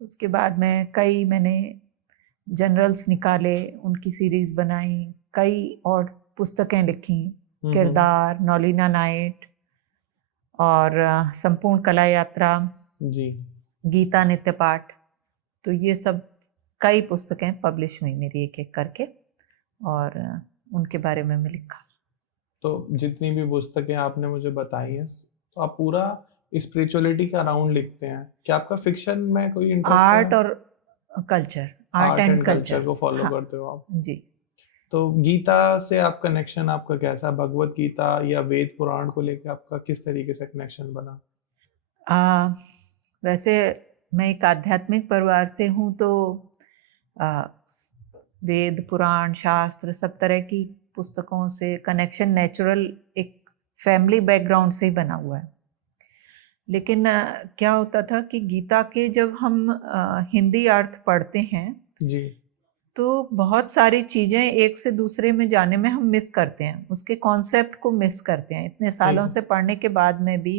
उसके बाद मैंने जनरल्स निकाले, उनकी सीरीज बनाई, कई और पुस्तकें लिखी, किरदार, नौलीना नाइट और संपूर्ण कला यात्रा, जी। गीता नित्य पाठ। तो ये सब कई पुस्तकें पब्लिश हुई मेरी एक एक करके, और उनके बारे में मैं लिखा। तो जितनी भी पुस्तकें आपने मुझे बताई हैं, तो आप पूरा स्पिरिचुअलिटी के अराउंड लिखते हैं, क्या आपका फिक्शन में कोई इंटरेस्ट है? आर्ट और कल्चर, आर्ट एंड कल्चर को फॉलो हाँ करते हो आप? जी। तो गीता से आप कनेक्शन आपका कैसा, भगवत गीता या वेद पुराण को लेकर आपका किस तरीके से कनेक्शन बना? वैसे मैं एक आध्यात्मिक परिवार से हूँ, तो वेद पुराण शास्त्र सब तरह की पुस्तकों से कनेक्शन नेचुरल एक फैमिली बैकग्राउंड से ही बना हुआ है। लेकिन क्या होता था कि गीता के जब हम हिंदी अर्थ पढ़ते हैं जी। तो बहुत सारी चीज़ें एक से दूसरे में जाने में हम मिस करते हैं, उसके कॉन्सेप्ट को मिस करते हैं। इतने सालों से पढ़ने के बाद में भी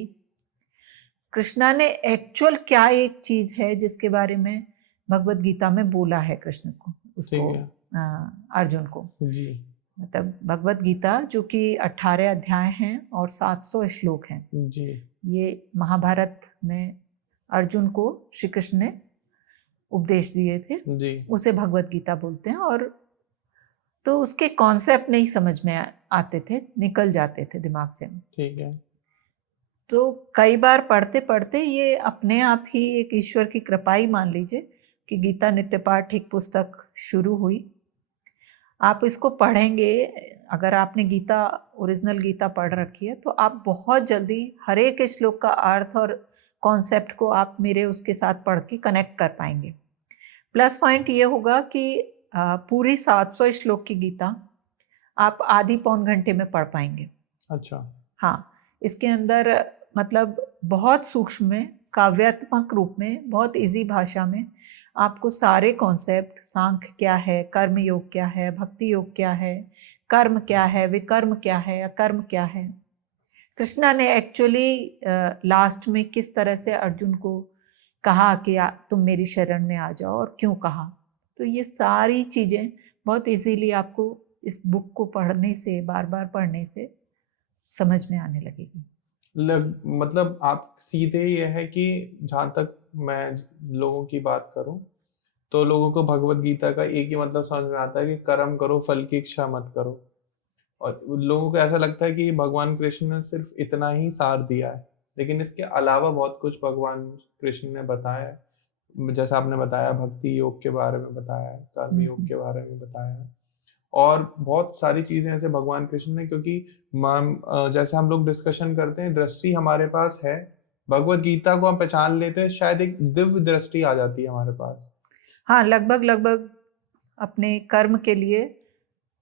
कृष्णा ने एक्चुअल क्या एक चीज़ है जिसके बारे में भगवत गीता में बोला है कृष्ण को, उसको अर्जुन को। जी। मतलब भगवत गीता जो कि 18 अध्याय हैं और 700 श्लोक हैं। जी। ये महाभारत में अर्जुन को श्री कृष्ण ने उपदेश दिए थे, जी। उसे भगवत गीता बोलते हैं। और तो उसके कॉन्सेप्ट नहीं समझ में आते थे, निकल जाते थे दिमाग से। ठीक है। तो कई बार पढ़ते पढ़ते ये अपने आप ही एक ईश्वर की कृपा ही मान लीजिए कि गीता नित्य पाठ एक पुस्तक शुरू हुई। आप इसको पढ़ेंगे, अगर आपने गीता, ओरिजिनल गीता पढ़ रखी है, तो आप बहुत जल्दी हर एक श्लोक का अर्थ और कॉन्सेप्ट को आप मेरे उसके साथ पढ़ के कनेक्ट कर पाएंगे। प्लस पॉइंट ये होगा कि पूरी 700 श्लोक की गीता आप आधी पौन घंटे में पढ़ पाएंगे। अच्छा। हाँ, इसके अंदर मतलब बहुत सूक्ष्म में काव्यात्मक रूप में, बहुत इजी भाषा में आपको सारे कॉन्सेप्ट, सांख्य क्या है, कर्म योग क्या है, भक्ति योग क्या है, कर्म क्या है, विकर्म क्या है, अकर्म क्या है, कृष्णा ने एक्चुअली लास्ट में किस तरह से अर्जुन को कहा कि तुम मेरी शरण में आ जाओ और क्यों कहा। तो ये सारी चीज़ें बहुत इजीली आपको इस बुक को पढ़ने से, बार बार पढ़ने से समझ में आने लगेगी। मतलब आप सीधे ये है कि जहाँ तक मैं लोगों की बात करूं तो लोगों को भगवत गीता का एक ही मतलब समझ में आता है कि कर्म करो, फल की इच्छा मत करो। और लोगों को ऐसा लगता है कि भगवान कृष्ण ने सिर्फ इतना ही सार दिया है, लेकिन इसके अलावा बहुत कुछ भगवान कृष्ण ने बताया है। जैसा आपने बताया, भक्ति योग के बारे में बताया है, कर्म योग के बारे में बताया है, और बहुत सारी चीजें ऐसे भगवान कृष्ण ने, क्योंकि जैसे हम लोग डिस्कशन करते हैं, दृष्टि हमारे पास है, भगवत गीता को हम पहचान लेते हैं, शायद एक दिव्य दृष्टि आ जाती है हमारे पास। हाँ, लगभग अपने कर्म के लिए,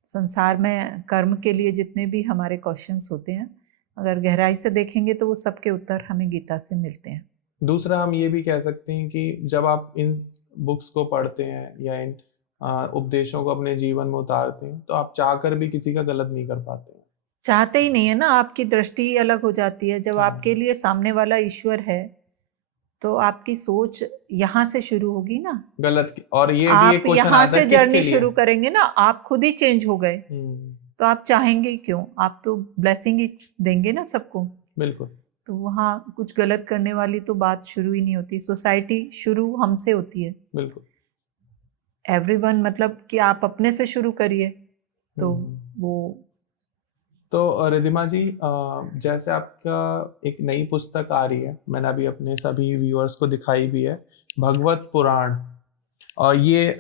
संसार में कर्म के लिए जितने भी हमारे क्वेश्चंस होते हैं, अगर गहराई से देखेंगे तो वो सबके उत्तर हमें गीता से मिलते हैं। दूसरा हम ये भी कह सकते हैं कि जब आप इन बुक्स को पढ़ते हैं या इन उपदेशों को अपने जीवन में उतारते हैं तो आप चाहकर भी किसी का गलत नहीं कर पाते हैं। चाहते ही नहीं है ना, आपकी दृष्टि ही अलग हो जाती है। जब हाँ। आपके लिए सामने वाला ईश्वर है तो आपकी सोच यहाँ से शुरू होगी ना। गलत और ये भी आप एक क्वेश्चन यहाँ आता से है जर्नी किसके लिए? शुरू करेंगे ना, आप खुद ही चेंज हो गए तो आप चाहेंगे क्यों? आप तो ब्लेसिंग ही देंगे ना सबको। बिल्कुल। तो वहाँ कुछ गलत करने वाली तो बात शुरू ही नहीं होती। सोसाइटी शुरू हमसे होती है। बिल्कुल। एवरीवन, मतलब कि आप अपने से शुरू करिए तो वो। तो रिधिमा जी, जैसे आपका एक नई पुस्तक आ रही है, मैंने अभी अपने सभी व्यूअर्स को दिखाई भी है, भगवत पुराण, और ये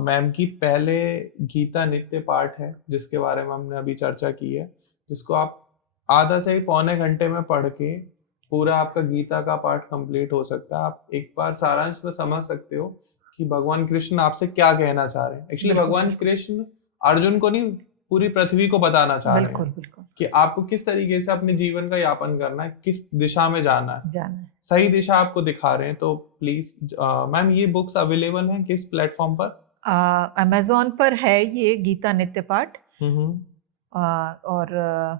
मैम की पहले गीता नित्य पाठ है जिसके बारे में हमने अभी चर्चा की है, जिसको आप आधा से पौने घंटे में पढ़ के पूरा आपका गीता का पाठ कंप्लीट हो सकता है। आप एक बार सारांश में समझ सकते हो कि भगवान कृष्ण आपसे क्या कहना चाह रहे हैं। एक्चुअली भगवान कृष्ण अर्जुन को नहीं, पूरी पृथ्वी को बताना चाह रहे हैं कि आपको किस तरीके से अपने जीवन का यापन करना है, किस दिशा में जाना है। सही दिशा आपको दिखा रहे हैं। तो प्लीज मैम, ये बुक्स अवेलेबल हैं किस प्लेटफॉर्म पर? अमेज़न पर है ये गीता नित्य पाठ, और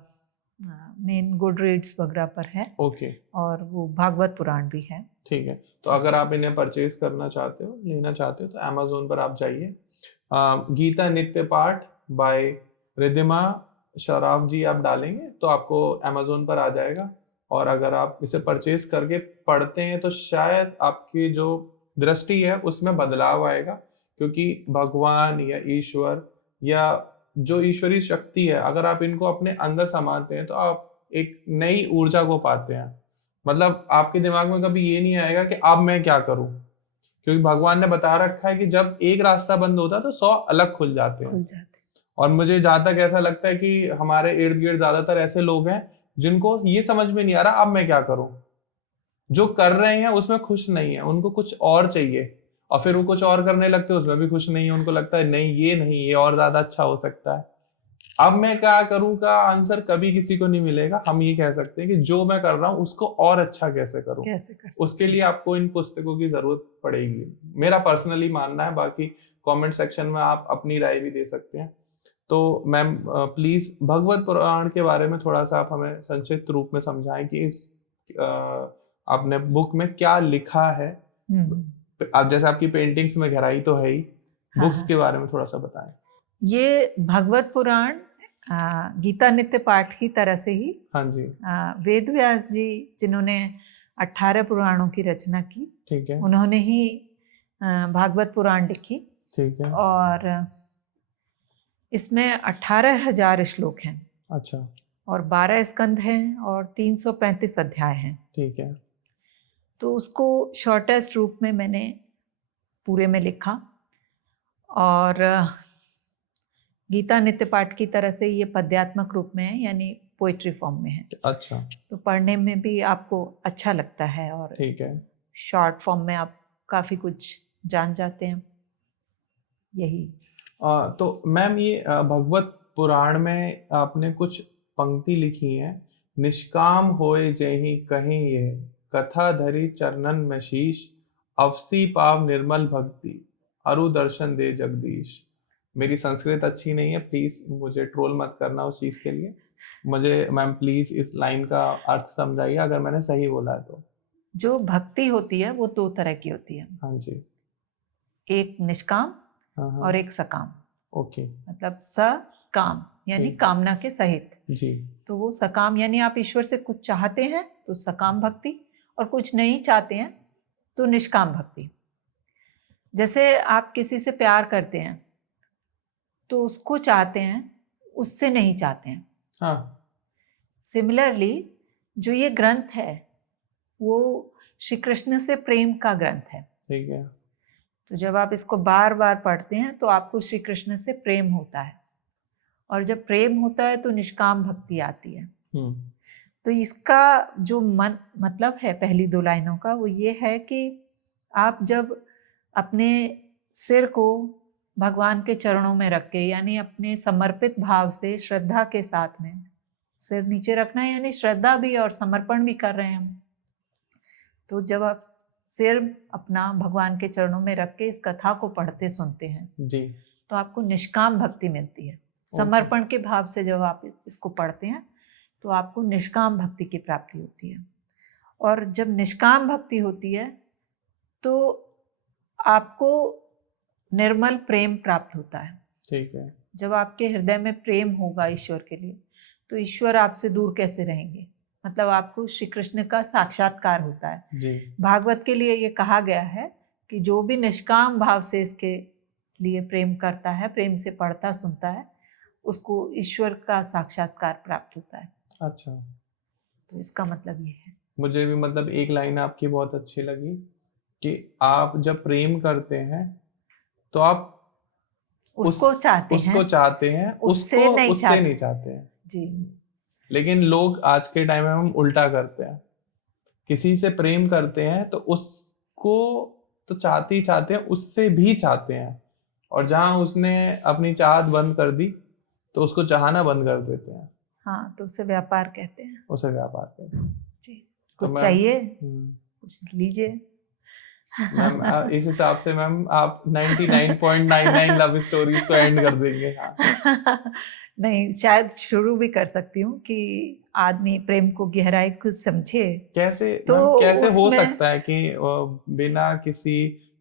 मेन गुडरीड्स वगैरह पर है। ओके। और वो भागवत पुराण भी है। ठीक है, तो अगर आप इन्हें परचेज करना चाहते हो, लेना चाहते हो, तो अमेज़न पर आप जाइए। गीता नित्य पाठ बाय रिधिमा शराफ जी आप डालेंगे तो आपको अमेज़न पर आ जाएगा। और अगर आप इसे परचेज करके पढ़ते हैं तो शायद आपकी जो दृष्टि है उसमें बदलाव आएगा, क्योंकि भगवान या ईश्वर या जो ईश्वरीय शक्ति है, अगर आप इनको अपने अंदर समाते हैं तो आप एक नई ऊर्जा को पाते हैं। मतलब आपके दिमाग में कभी ये नहीं आएगा कि अब मैं क्या करूं, क्योंकि भगवान ने बता रखा है कि जब एक रास्ता बंद होता है तो 100 अलग खुल जाते हैं। और मुझे जहां तक ऐसा लगता है कि हमारे इर्द गिर्द ज्यादातर ऐसे लोग हैं जिनको ये समझ में नहीं आ रहा अब मैं क्या करूं। जो कर रहे हैं उसमें खुश नहीं है, उनको कुछ और चाहिए, और फिर वो कुछ और करने लगते हैं, उसमें भी खुश नहीं है। उनको लगता है नहीं ये और ज्यादा अच्छा हो सकता है। अब मैं क्या करूं का आंसर कभी किसी को नहीं मिलेगा। हम ये कह सकते हैं कि जो मैं कर रहा हूं उसको और अच्छा कैसे करूं, उसके लिए आपको इन पुस्तकों की जरूरत पड़ेगी, मेरा पर्सनली मानना है। बाकी कमेंट सेक्शन में आप अपनी राय भी दे सकते हैं। तो मैम प्लीज भगवत पुराण के बारे में थोड़ा सा आप हमें संक्षिप्त रूप में समझाएं कि इस आपने बुक में क्या लिखा है। आप जैसे आपकी पेंटिंग्स में गहराई तो है ही, बुक्स के बारे में थोड़ा सा बताएं। ये भगवत पुराण गीता नित्य पाठ की तरह से ही, हाँ जी, वेद व्यास जी जिन्होंने 18 पुराणों की रचना की, ठीक है, उन्होंने ही भागवत पुराण लिखी। ठीक है। और इसमें 18,000 श्लोक हैं। अच्छा। और 12 स्कंद हैं और 335 अध्याय हैं। ठीक है। तो उसको शॉर्टेस्ट रूप में मैंने पूरे में लिखा, और गीता नित्य पाठ की तरह से ये पद्यात्मक रूप में है, यानी पोइट्री फॉर्म में है। अच्छा। तो पढ़ने में भी आपको अच्छा लगता है, और ठीक है, शॉर्ट फॉर्म में आप काफ़ी कुछ जान जाते हैं। यही तो मैम, ये भगवत पुराण में आपने कुछ पंक्ति लिखी हैं, निष्काम होए जेहि कहीं ये कथा धरी चरणन में शीश, अवसी पाव निर्मल भक्ति, अरु दर्शन दे जगदीश। मेरी संस्कृत अच्छी नहीं है, प्लीज मुझे ट्रोल मत करना उस चीज के लिए। मुझे मैम प्लीज इस लाइन का अर्थ समझाइए अगर मैंने सही बोला है तो। जो भक्ति होती है वो दो तरह की होती है, हाँ जी। एक निष्काम हाँ और एक सकाम। ओके मतलब सकाम यानी ठीक। कामना के सहित। जी। तो वो सकाम यानी आप ईश्वर से कुछ चाहते हैं तो सकाम भक्ति, और कुछ नहीं चाहते हैं तो निष्काम भक्ति। जैसे आप किसी से प्यार करते हैं तो उसको चाहते हैं, उससे नहीं चाहते हैं। हाँ सिमिलरली जो ये ग्रंथ है वो श्री कृष्ण से प्रेम का ग्रंथ है। ठीक है। तो जब आप इसको बार बार पढ़ते हैं तो आपको श्री कृष्ण से प्रेम होता है, और जब प्रेम होता है तो निष्काम भक्ति आती है। तो इसका जो मतलब है पहली दो लाइनों का, वो ये है कि आप जब अपने सिर को भगवान के चरणों में रख के, यानी अपने समर्पित भाव से श्रद्धा के साथ में सिर नीचे रखना है, यानी श्रद्धा भी और समर्पण भी कर रहे हैं हम। तो जब आप सिर अपना भगवान के चरणों में रख के इस कथा को पढ़ते सुनते हैं जी, तो आपको निष्काम भक्ति मिलती है। समर्पण के भाव से जब आप इसको पढ़ते हैं तो आपको निष्काम भक्ति की प्राप्ति होती है। और जब निष्काम भक्ति होती है तो आपको निर्मल प्रेम प्राप्त होता है। ठीक है। जब आपके हृदय में प्रेम होगा ईश्वर के लिए तो ईश्वर आपसे दूर कैसे रहेंगे, मतलब आपको श्री कृष्ण का साक्षात्कार होता है। जी। भागवत के लिए ये कहा गया है कि जो भी निष्काम भाव से इसके लिए प्रेम करता है, प्रेम से पढ़ता सुनता है, उसको ईश्वर का साक्षात्कार प्राप्त होता है। अच्छा, तो इसका मतलब ये है। मुझे भी मतलब एक लाइन आपकी बहुत अच्छी लगी कि आप जब प्रेम करते हैं तो आप उसको चाहते हैं, उससे नहीं चाहते हैं। जी। लेकिन लोग आज के टाइम में हम उल्टा करते हैं, किसी से प्रेम करते हैं तो उसको तो चाहते ही चाहते हैं, उससे भी चाहते हैं, और जहां उसने अपनी चाहत बंद कर दी तो उसको चाहना बंद कर देते हैं। हाँ, तो उसे व्यापार कहते हैं। उसे व्यापार कहते हैं जी। तो कुछ चाहिए, हम्म, कुछ लीजिए। मैम इस हिसाब से मैम आप 99.99 लव स्टोरीज को एंड कर देंगे। हाँ। नहीं, शायद शुरू भी कर सकती हूँ कि आदमी प्रेम को गहराई कुछ समझे। कैसे तो मैम, कैसे हो उसमें सकता है कि बिना किसी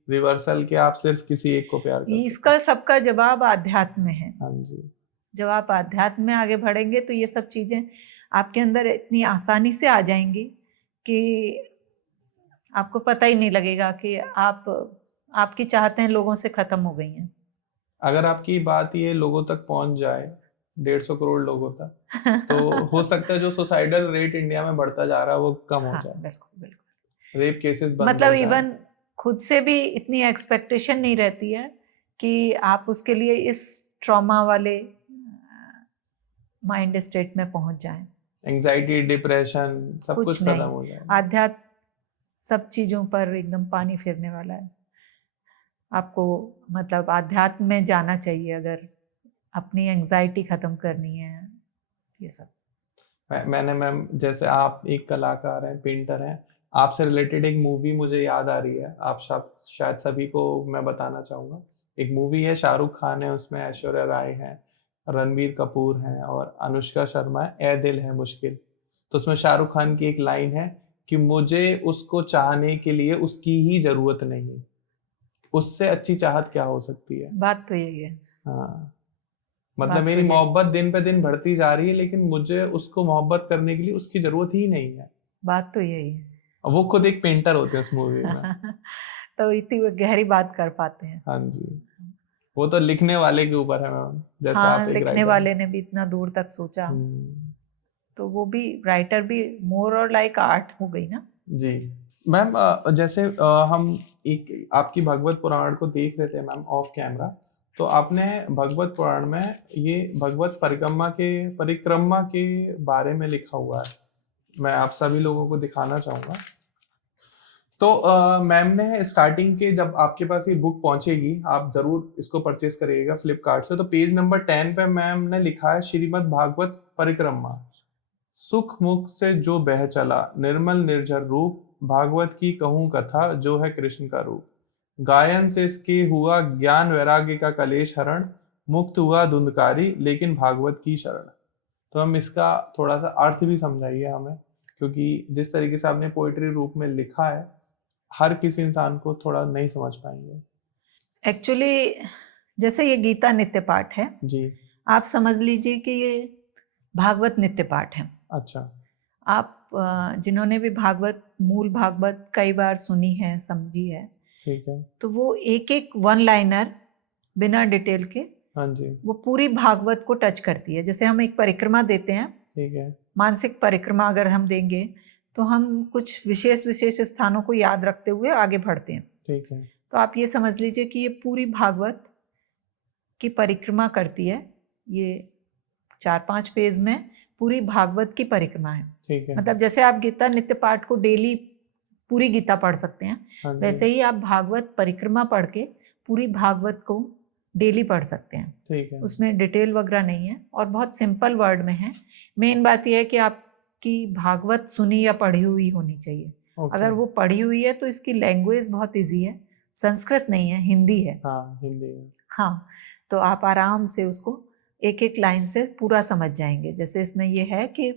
रिवर्सल के आप सिर्फ किसी एक को प्यार करते हैं? इसका सबका जवाब आध्यात्म में है। हाँ जी। जब आप आध्यात्म में आगे बढ़ेंगे तो ये सब चीजें आपके अंदर इतनी आसानी से आ जाएंगी कि आपको पता ही नहीं लगेगा कि आपकी चाहतें लोगों से खत्म हो गई हैं। अगर आपकी बात ये लोगों तक पहुंच जाए, 150 करोड़ लोगों तक, तो हो सकता है जो सुसाइडल रेट इंडिया में बढ़ता जा रहा है वो कम हो हाँ, जाए। बिल्कुल बिल्कुल। रेप केसेस बंद मतलब हो जाए। इवन खुद से भी इतनी एक्सपेक्टेशन नहीं रहती है कि आप उसके लिए इस ट्रॉमा वाले माइंड स्टेट में पहुंच जाएं। एंजाइटी, डिप्रेशन सब कुछ खत्म नहीं, हो जाए। आध्यात्म सब चीजों पर एकदम पानी फिरने वाला है। आपको मतलब आध्यात्म में जाना चाहिए अगर अपनी एंजाइटी खत्म करनी है। ये सब मैंने मैम, जैसे आप एक कलाकार हैं, पेंटर हैं, आपसे रिलेटेड एक मूवी मुझे याद आ रही है, आप शायद सभी को मैं बताना चाहूँगा। एक मूवी है, शाहरुख खान है उसमें, ऐश्वर्या राय है, रणबीर कपूर हैं और अनुष्का शर्मा है, ए दिल है मुश्किल। तो उसमें शाहरुख खान की एक लाइन है कि मुझे उसको चाहने के लिए उसकी ही जरूरत नहीं, उससे अच्छी चाहत क्या हो सकती है। बात तो यही है। हाँ, मतलब बात मेरी तो ये- मोहब्बत दिन पे दिन बढ़ती जा रही है लेकिन मुझे उसको मोहब्बत करने के लिए उसकी जरूरत ही नहीं है। बात तो यही है। वो खुद एक पेंटर होते हैं उस मूवी में। तो इतनी गहरी बात कर पाते हैं। हाँ जी, वो तो लिखने वाले के ऊपर है मैम, जैसे हाँ, आप एक लिखने राइटर। वाले ने भी इतना दूर तक सोचा, तो वो भी राइटर भी मोर और लाइक आर्ट हो गई ना। जी मैम, जैसे हम एक आपकी भगवत पुराण को देख रहे थे मैम ऑफ कैमरा, तो आपने भगवत पुराण में ये भगवत परिक्रमा के बारे में लिखा हुआ है, मैं आप सभी लोगों को दिखाना चाहूंगा। तो मैम ने स्टार्टिंग के, जब आपके पास ये बुक पहुंचेगी आप जरूर इसको परचेस करिएगा फ्लिपकार्ट से, तो पेज नंबर 10 पे मैम ने लिखा है श्रीमद् भागवत परिक्रमा, सुख मुख से जो बह चला, निर्मल निर्झर रूप, भागवत की कहूँ कथा जो है कृष्ण का रूप। गायन से इसके हुआ ज्ञान वैराग्य का कलेश हरण, मुक्त हुआ धुंधकारी लेकिन भागवत की शरण। तो हम इसका थोड़ा सा अर्थ भी समझाइए हमें, क्योंकि जिस तरीके से आपने पोइट्री रूप में लिखा है हर किसी इंसान को थोड़ा नहीं समझ पाएंगे। एक्चुअली जैसे ये गीता नित्य पाठ है जी। आप समझ लीजिए कि ये भागवत नित्य पाठ है। अच्छा। आप जिन्होंने भी भागवत मूल भागवत कई बार सुनी है समझी है, ठीक है। तो वो एक एक वन लाइनर बिना डिटेल के हाँ जी। वो पूरी भागवत को टच करती है। जैसे हम एक परिक्रमा देते हैं, ठीक है। मानसिक परिक्रमा अगर हम देंगे तो हम कुछ विशेष विशेष स्थानों को याद रखते हुए आगे बढ़ते हैं। ठीक है। तो आप ये समझ लीजिए कि ये पूरी भागवत की परिक्रमा करती है। ये 4-5 पेज में पूरी भागवत की परिक्रमा है। ठीक है। मतलब जैसे आप गीता नित्य पाठ को डेली पूरी गीता पढ़ सकते हैं, हाँ जी। वैसे ही आप भागवत परिक्रमा पढ़ के पूरी भागवत को डेली पढ़ सकते हैं। ठीक है। उसमें डिटेल वगैरह नहीं है और बहुत सिंपल वर्ड में है। मेन बात यह है कि आपकी भागवत सुनी या पढ़ी हुई होनी चाहिए। ओके। अगर वो पढ़ी हुई है तो इसकी लैंग्वेज बहुत इजी है, संस्कृत नहीं है, हिंदी है। हाँ, हिंदी है। हाँ, तो आप आराम से उसको एक एक लाइन से पूरा समझ जाएंगे। जैसे इसमें ये है कि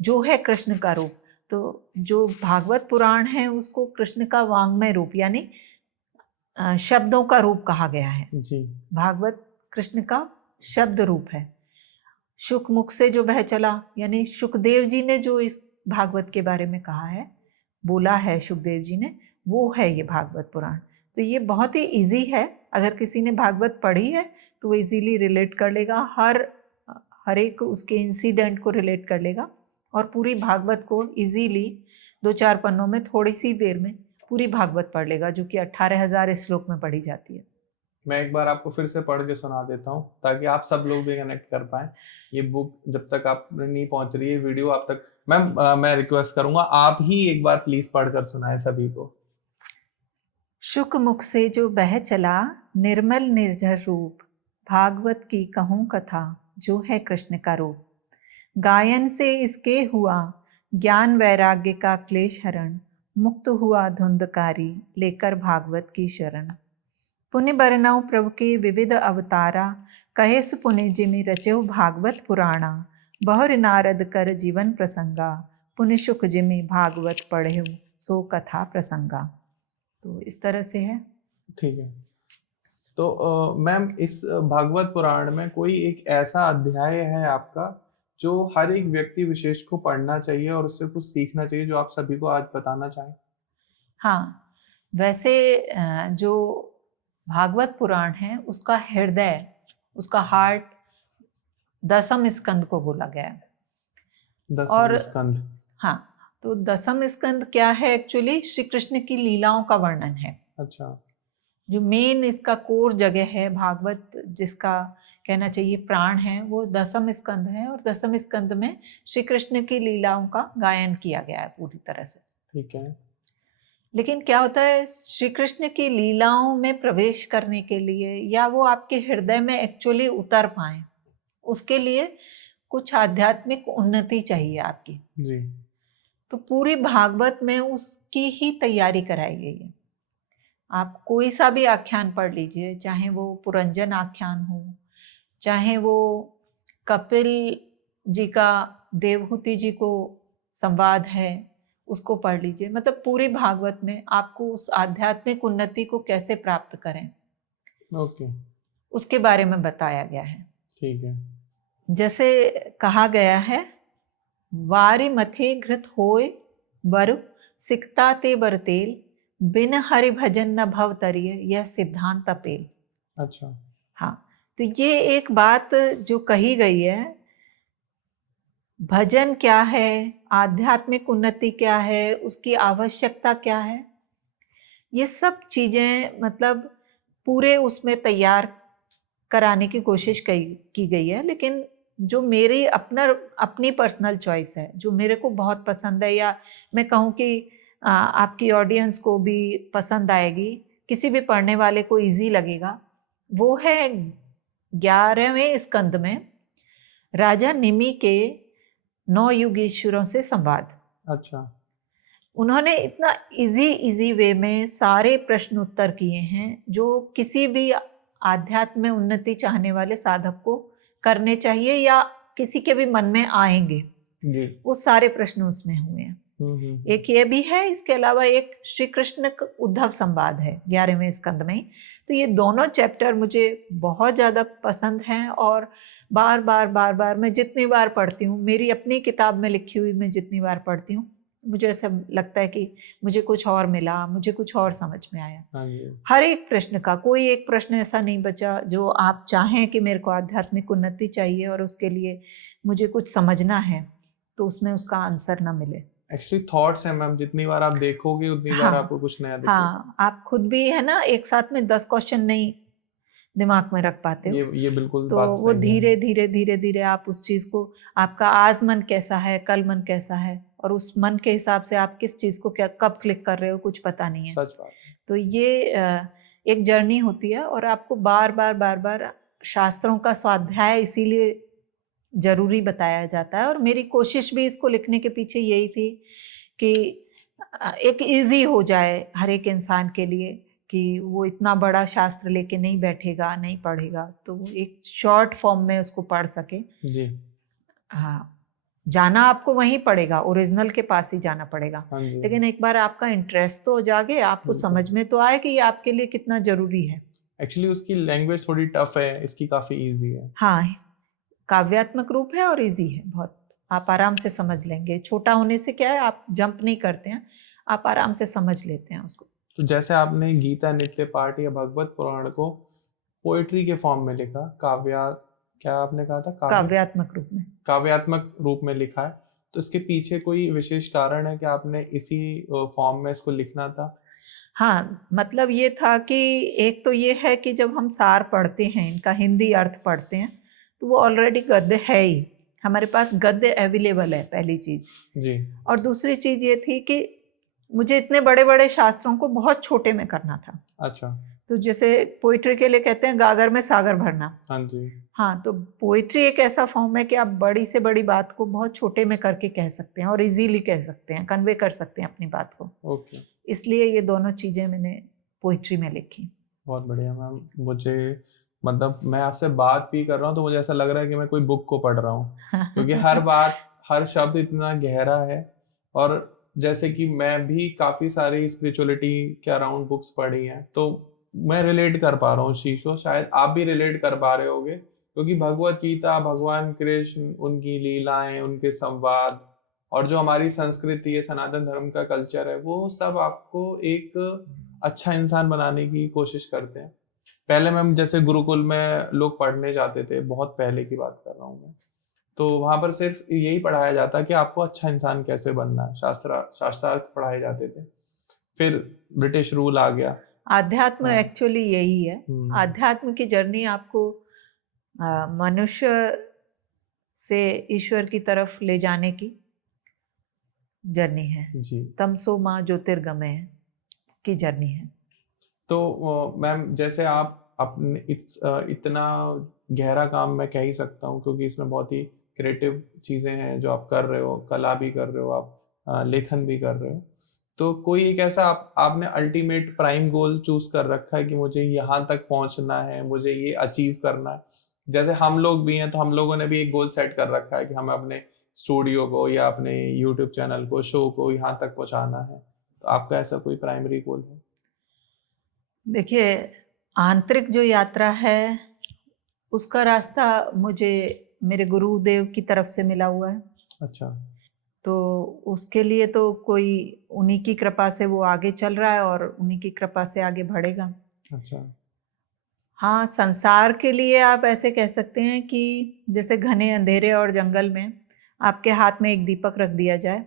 जो है कृष्ण का रूप, तो जो भागवत पुराण है उसको कृष्ण का वांग्मय रूप यानी शब्दों का रूप कहा गया है। जी। भागवत कृष्ण का शब्द रूप है। शुक मुख से जो बह चला यानी शुकदेव जी ने जो इस भागवत के बारे में कहा है, बोला है शुकदेव जी ने, वो है ये भागवत पुराण। तो ये बहुत ही इजी है। अगर किसी ने भागवत पढ़ी है तो वो इजीली रिलेट कर लेगा, हर एक उसके इंसिडेंट को रिलेट कर लेगा और पूरी भागवत को इजीली 2-4 पन्नों में थोड़ी सी देर में पूरी भागवत पढ़ लेगा, जो कि 18,000 श्लोक में पढ़ी जाती है। मैं एक बार आपको फिर से पढ़ के सुना देता हूँ ताकि आप सब लोग भी कनेक्ट कर पाएं। ये बुक जब तक आप नहीं पहुंच रही है, वीडियो आप तक मैं रिक्वेस्ट करूंगा आप ही एक बार प्लीज पढ़कर सुनाएं सभी को। शुक मुख से जो बह चला निर्मल निर्झर रूप, भागवत की कहूँ कथा जो है कृष्ण का रूप। गायन से इसके हुआ ज्ञान वैराग्य का क्लेश हरण, मुक्त हुआ धुंधकारी लेकर भागवत की शरण। पुण्य बरनऊ प्रभु के विविध अवतारा, कहे सु पुण्य जिमि रचेऊ भागवत पुराणा। बहुर नारद कर जीवन प्रसंगा, पुण्य शुक जिमि भागवत पढ़ेऊ सो कथा प्रसंगा। तो इस तरह से है। ठीक है। तो मैम इस भागवत पुराण में कोई एक ऐसा अध्याय है आपका जो हर एक व्यक्ति विशेष को पढ़ना चाहिए और उससे कुछ सीखना चाहिए, जो आप सभी को आज बताना चाहें? हाँ, वैसे जो भागवत पुराण है उसका हृदय, उसका हार्ट दसम स्कंद को बोला गया है। दसम स्कंद। हाँ, तो दसम स्कंद क्या है? एक्चुअली श्री कृष्ण की लीलाओं का वर्णन है। अच्छा। जो मेन इसका कोर जगह है, भागवत जिसका कहना चाहिए प्राण है, वो दसम स्कंद है और दसम स्कंद में श्री कृष्ण की लीलाओं का गायन किया गया है पूरी तरह से। ठीक है। लेकिन क्या होता है, श्री कृष्ण की लीलाओं में प्रवेश करने के लिए या वो आपके हृदय में एक्चुअली उतर पाए, उसके लिए कुछ आध्यात्मिक उन्नति चाहिए आपकी। जी। तो पूरी भागवत में उसकी ही तैयारी कराई गई है। आप कोई सा भी आख्यान पढ़ लीजिए, चाहे वो पुरंजन आख्यान हो, चाहे वो कपिल जी का देवहूति जी को संवाद है उसको पढ़ लीजिए। मतलब पूरी भागवत में आपको उस आध्यात्मिक उन्नति को कैसे प्राप्त करें, ओके, उसके बारे में बताया गया है। ठीक है। जैसे कहा गया है, वारि मथे घृत होय वर सिकता ते बर तेल, बिन हरि भजन न भव तरिय यह सिद्धांत पेल। अच्छा। हाँ, तो ये एक बात जो कही गई है, भजन क्या है, आध्यात्मिक उन्नति क्या है, उसकी आवश्यकता क्या है, ये सब चीज़ें मतलब पूरे उसमें तैयार कराने की कोशिश की गई है। लेकिन जो मेरी अपनी पर्सनल चॉइस है, जो मेरे को बहुत पसंद है, या मैं कहूँ कि आपकी ऑडियंस को भी पसंद आएगी, किसी भी पढ़ने वाले को इजी लगेगा, वो है 11वें स्कंद में राजा निमि के 9 युगीश्वरों से संवाद। अच्छा। उन्होंने इतना इजी वे में सारे प्रश्न उत्तर किए हैं जो किसी भी आध्यात्म में उन्नति चाहने वाले साधक को करने चाहिए या किसी के भी मन में आएंगे। वो सारे प्रश्न उसमें हुए हैं। एक ये भी है, इसके अलावा एक श्री कृष्ण उद्धव संवाद है 11वें स्कंद में। तो ये दोनों चैप्टर मुझे बहुत ज़्यादा पसंद हैं और बार बार मैं जितनी बार पढ़ती हूँ, मेरी अपनी किताब में लिखी हुई मैं जितनी बार पढ़ती हूँ, मुझे ऐसा लगता है कि मुझे कुछ और मिला, मुझे कुछ और समझ में आया। हर एक प्रश्न का, कोई एक प्रश्न ऐसा नहीं बचा जो आप चाहें कि मेरे को आध्यात्मिक उन्नति चाहिए और उसके लिए मुझे कुछ समझना है तो उसमें उसका आंसर ना मिले। एक्चुअली थॉट्स हैं मैम, जितनी बार आप देखोगे उतनी बार आपको कुछ नया दिखेगा। हाँ, आप खुद भी है ना एक साथ में 10 क्वेश्चन नहीं दिमाग में रख पाते हो। ये बिल्कुल तो बात वो सही है। धीरे आप उस चीज को, आपका आज मन कैसा है, कल मन कैसा है, और उस मन के हिसाब से आप किस चीज को क्या कब क्लिक कर रहे हो, कुछ पता नहीं है। सच बात। तो ये एक जर्नी होती है और आपको बार बार शास्त्रों का स्वाध्याय इसीलिए जरूरी बताया जाता है। और मेरी कोशिश भी इसको लिखने के पीछे यही थी कि एक इजी हो जाए हर एक इंसान के लिए, कि वो इतना बड़ा शास्त्र लेके नहीं बैठेगा, नहीं पढ़ेगा, तो वो एक शॉर्ट फॉर्म में उसको पढ़ सके जी। हाँ, जाना आपको वहीं पड़ेगा, ओरिजिनल के पास ही जाना पड़ेगा, लेकिन एक बार आपका इंटरेस्ट तो जागे, आपको समझ में तो आए कि ये आपके लिए कितना जरूरी है। एक्चुअली उसकी लैंग्वेज थोड़ी टफ है, इसकी काफी इजी है। हाँ, काव्यात्मक रूप है और इजी है बहुत, आप आराम से समझ लेंगे। छोटा होने से क्या है, आप जंप नहीं करते हैं, आप आराम से समझ लेते हैं उसको। तो जैसे आपने गीता नित्य पाठ या भगवत पुराण को पोएट्री के फॉर्म में लिखा, क्या आपने कहा था, काव्यात्मक रूप में लिखा है, तो इसके पीछे कोई विशेष कारण है कि आपने इसी फॉर्म में इसको लिखना था? हाँ, मतलब ये था कि एक तो ये है कि जब हम सार पढ़ते हैं, इनका हिंदी अर्थ पढ़ते हैं, तो वो ऑलरेडी गद्य है ही, हमारे पास गद्य अवेलेबल है, पहली चीज जी। और दूसरी चीज ये थी कि मुझे इतने बड़े बड़े शास्त्रों को बहुत छोटे में करना था। अच्छा। तो जैसे पोइट्री के लिए कहते हैं गागर में सागर भरना। हाँ जी। हाँ, तो पोइट्री एक ऐसा फॉर्म है कि आप बड़ी से बड़ी बात को बहुत छोटे में करके कह सकते हैं और इजीली कह सकते हैं, कन्वे कर सकते हैं अपनी बात को। ओके। इसलिए ये दोनों चीजें मैंने पोइट्री में लिखी। बहुत बढ़िया मैम। मुझे मतलब मैं आपसे बात भी कर रहा हूँ तो मुझे ऐसा लग रहा है कि मैं कोई बुक को पढ़ रहा हूँ, क्योंकि हर बात, हर शब्द इतना गहरा है। और जैसे कि मैं भी काफ़ी सारी स्पिरिचुअलिटी के अराउंड बुक्स पढ़ी हैं, तो मैं रिलेट कर पा रहा हूँ उस चीज़ को, शायद आप भी रिलेट कर पा रहे होगे, क्योंकि भगवत गीता, भगवान कृष्ण, उनकी लीलाएं, उनके संवाद, और जो हमारी संस्कृति है, सनातन धर्म का कल्चर है, वो सब आपको एक अच्छा इंसान बनाने की कोशिश करते हैं। पहले मैम जैसे गुरुकुल में लोग पढ़ने जाते थे, बहुत पहले की बात कर रहा हूँ मैं, तो वहां पर सिर्फ यही पढ़ाया जाता कि आपको अच्छा इंसान कैसे बनना है, शास्त्रार्थ पढ़ाए जाते थे। फिर ब्रिटिश रूल आ गया। आध्यात्म एक्चुअली यही है, आध्यात्म की जर्नी आपको मनुष्य से ईश्वर की तरफ ले जाने की जर्नी है जी। तमसो माँ ज्योतिर्गमय की जर्नी है। तो मैम जैसे आप अपने इतना गहरा काम मैं कह ही सकता हूँ, क्योंकि इसमें बहुत ही क्रिएटिव चीज़ें हैं जो आप कर रहे हो, कला भी कर रहे हो आप, लेखन भी कर रहे हो, तो कोई एक ऐसा आपने अल्टीमेट प्राइम गोल चूज कर रखा है कि मुझे यहाँ तक पहुँचना है, मुझे ये अचीव करना है? जैसे हम लोग भी हैं, तो हम लोगों ने भी एक गोल सेट कर रखा है कि हमें अपने स्टूडियो को या अपने यूट्यूब चैनल को, शो को यहाँ तक पहुँचाना है, तो आपका ऐसा कोई प्राइमरी गोल है? देखिए, आंतरिक जो यात्रा है उसका रास्ता मुझे मेरे गुरुदेव की तरफ से मिला हुआ है। अच्छा। तो उसके लिए तो कोई उन्हीं की कृपा से वो आगे चल रहा है और उन्हीं की कृपा से आगे बढ़ेगा। अच्छा। हाँ, संसार के लिए आप ऐसे कह सकते हैं कि जैसे घने अंधेरे और जंगल में आपके हाथ में एक दीपक रख दिया जाए,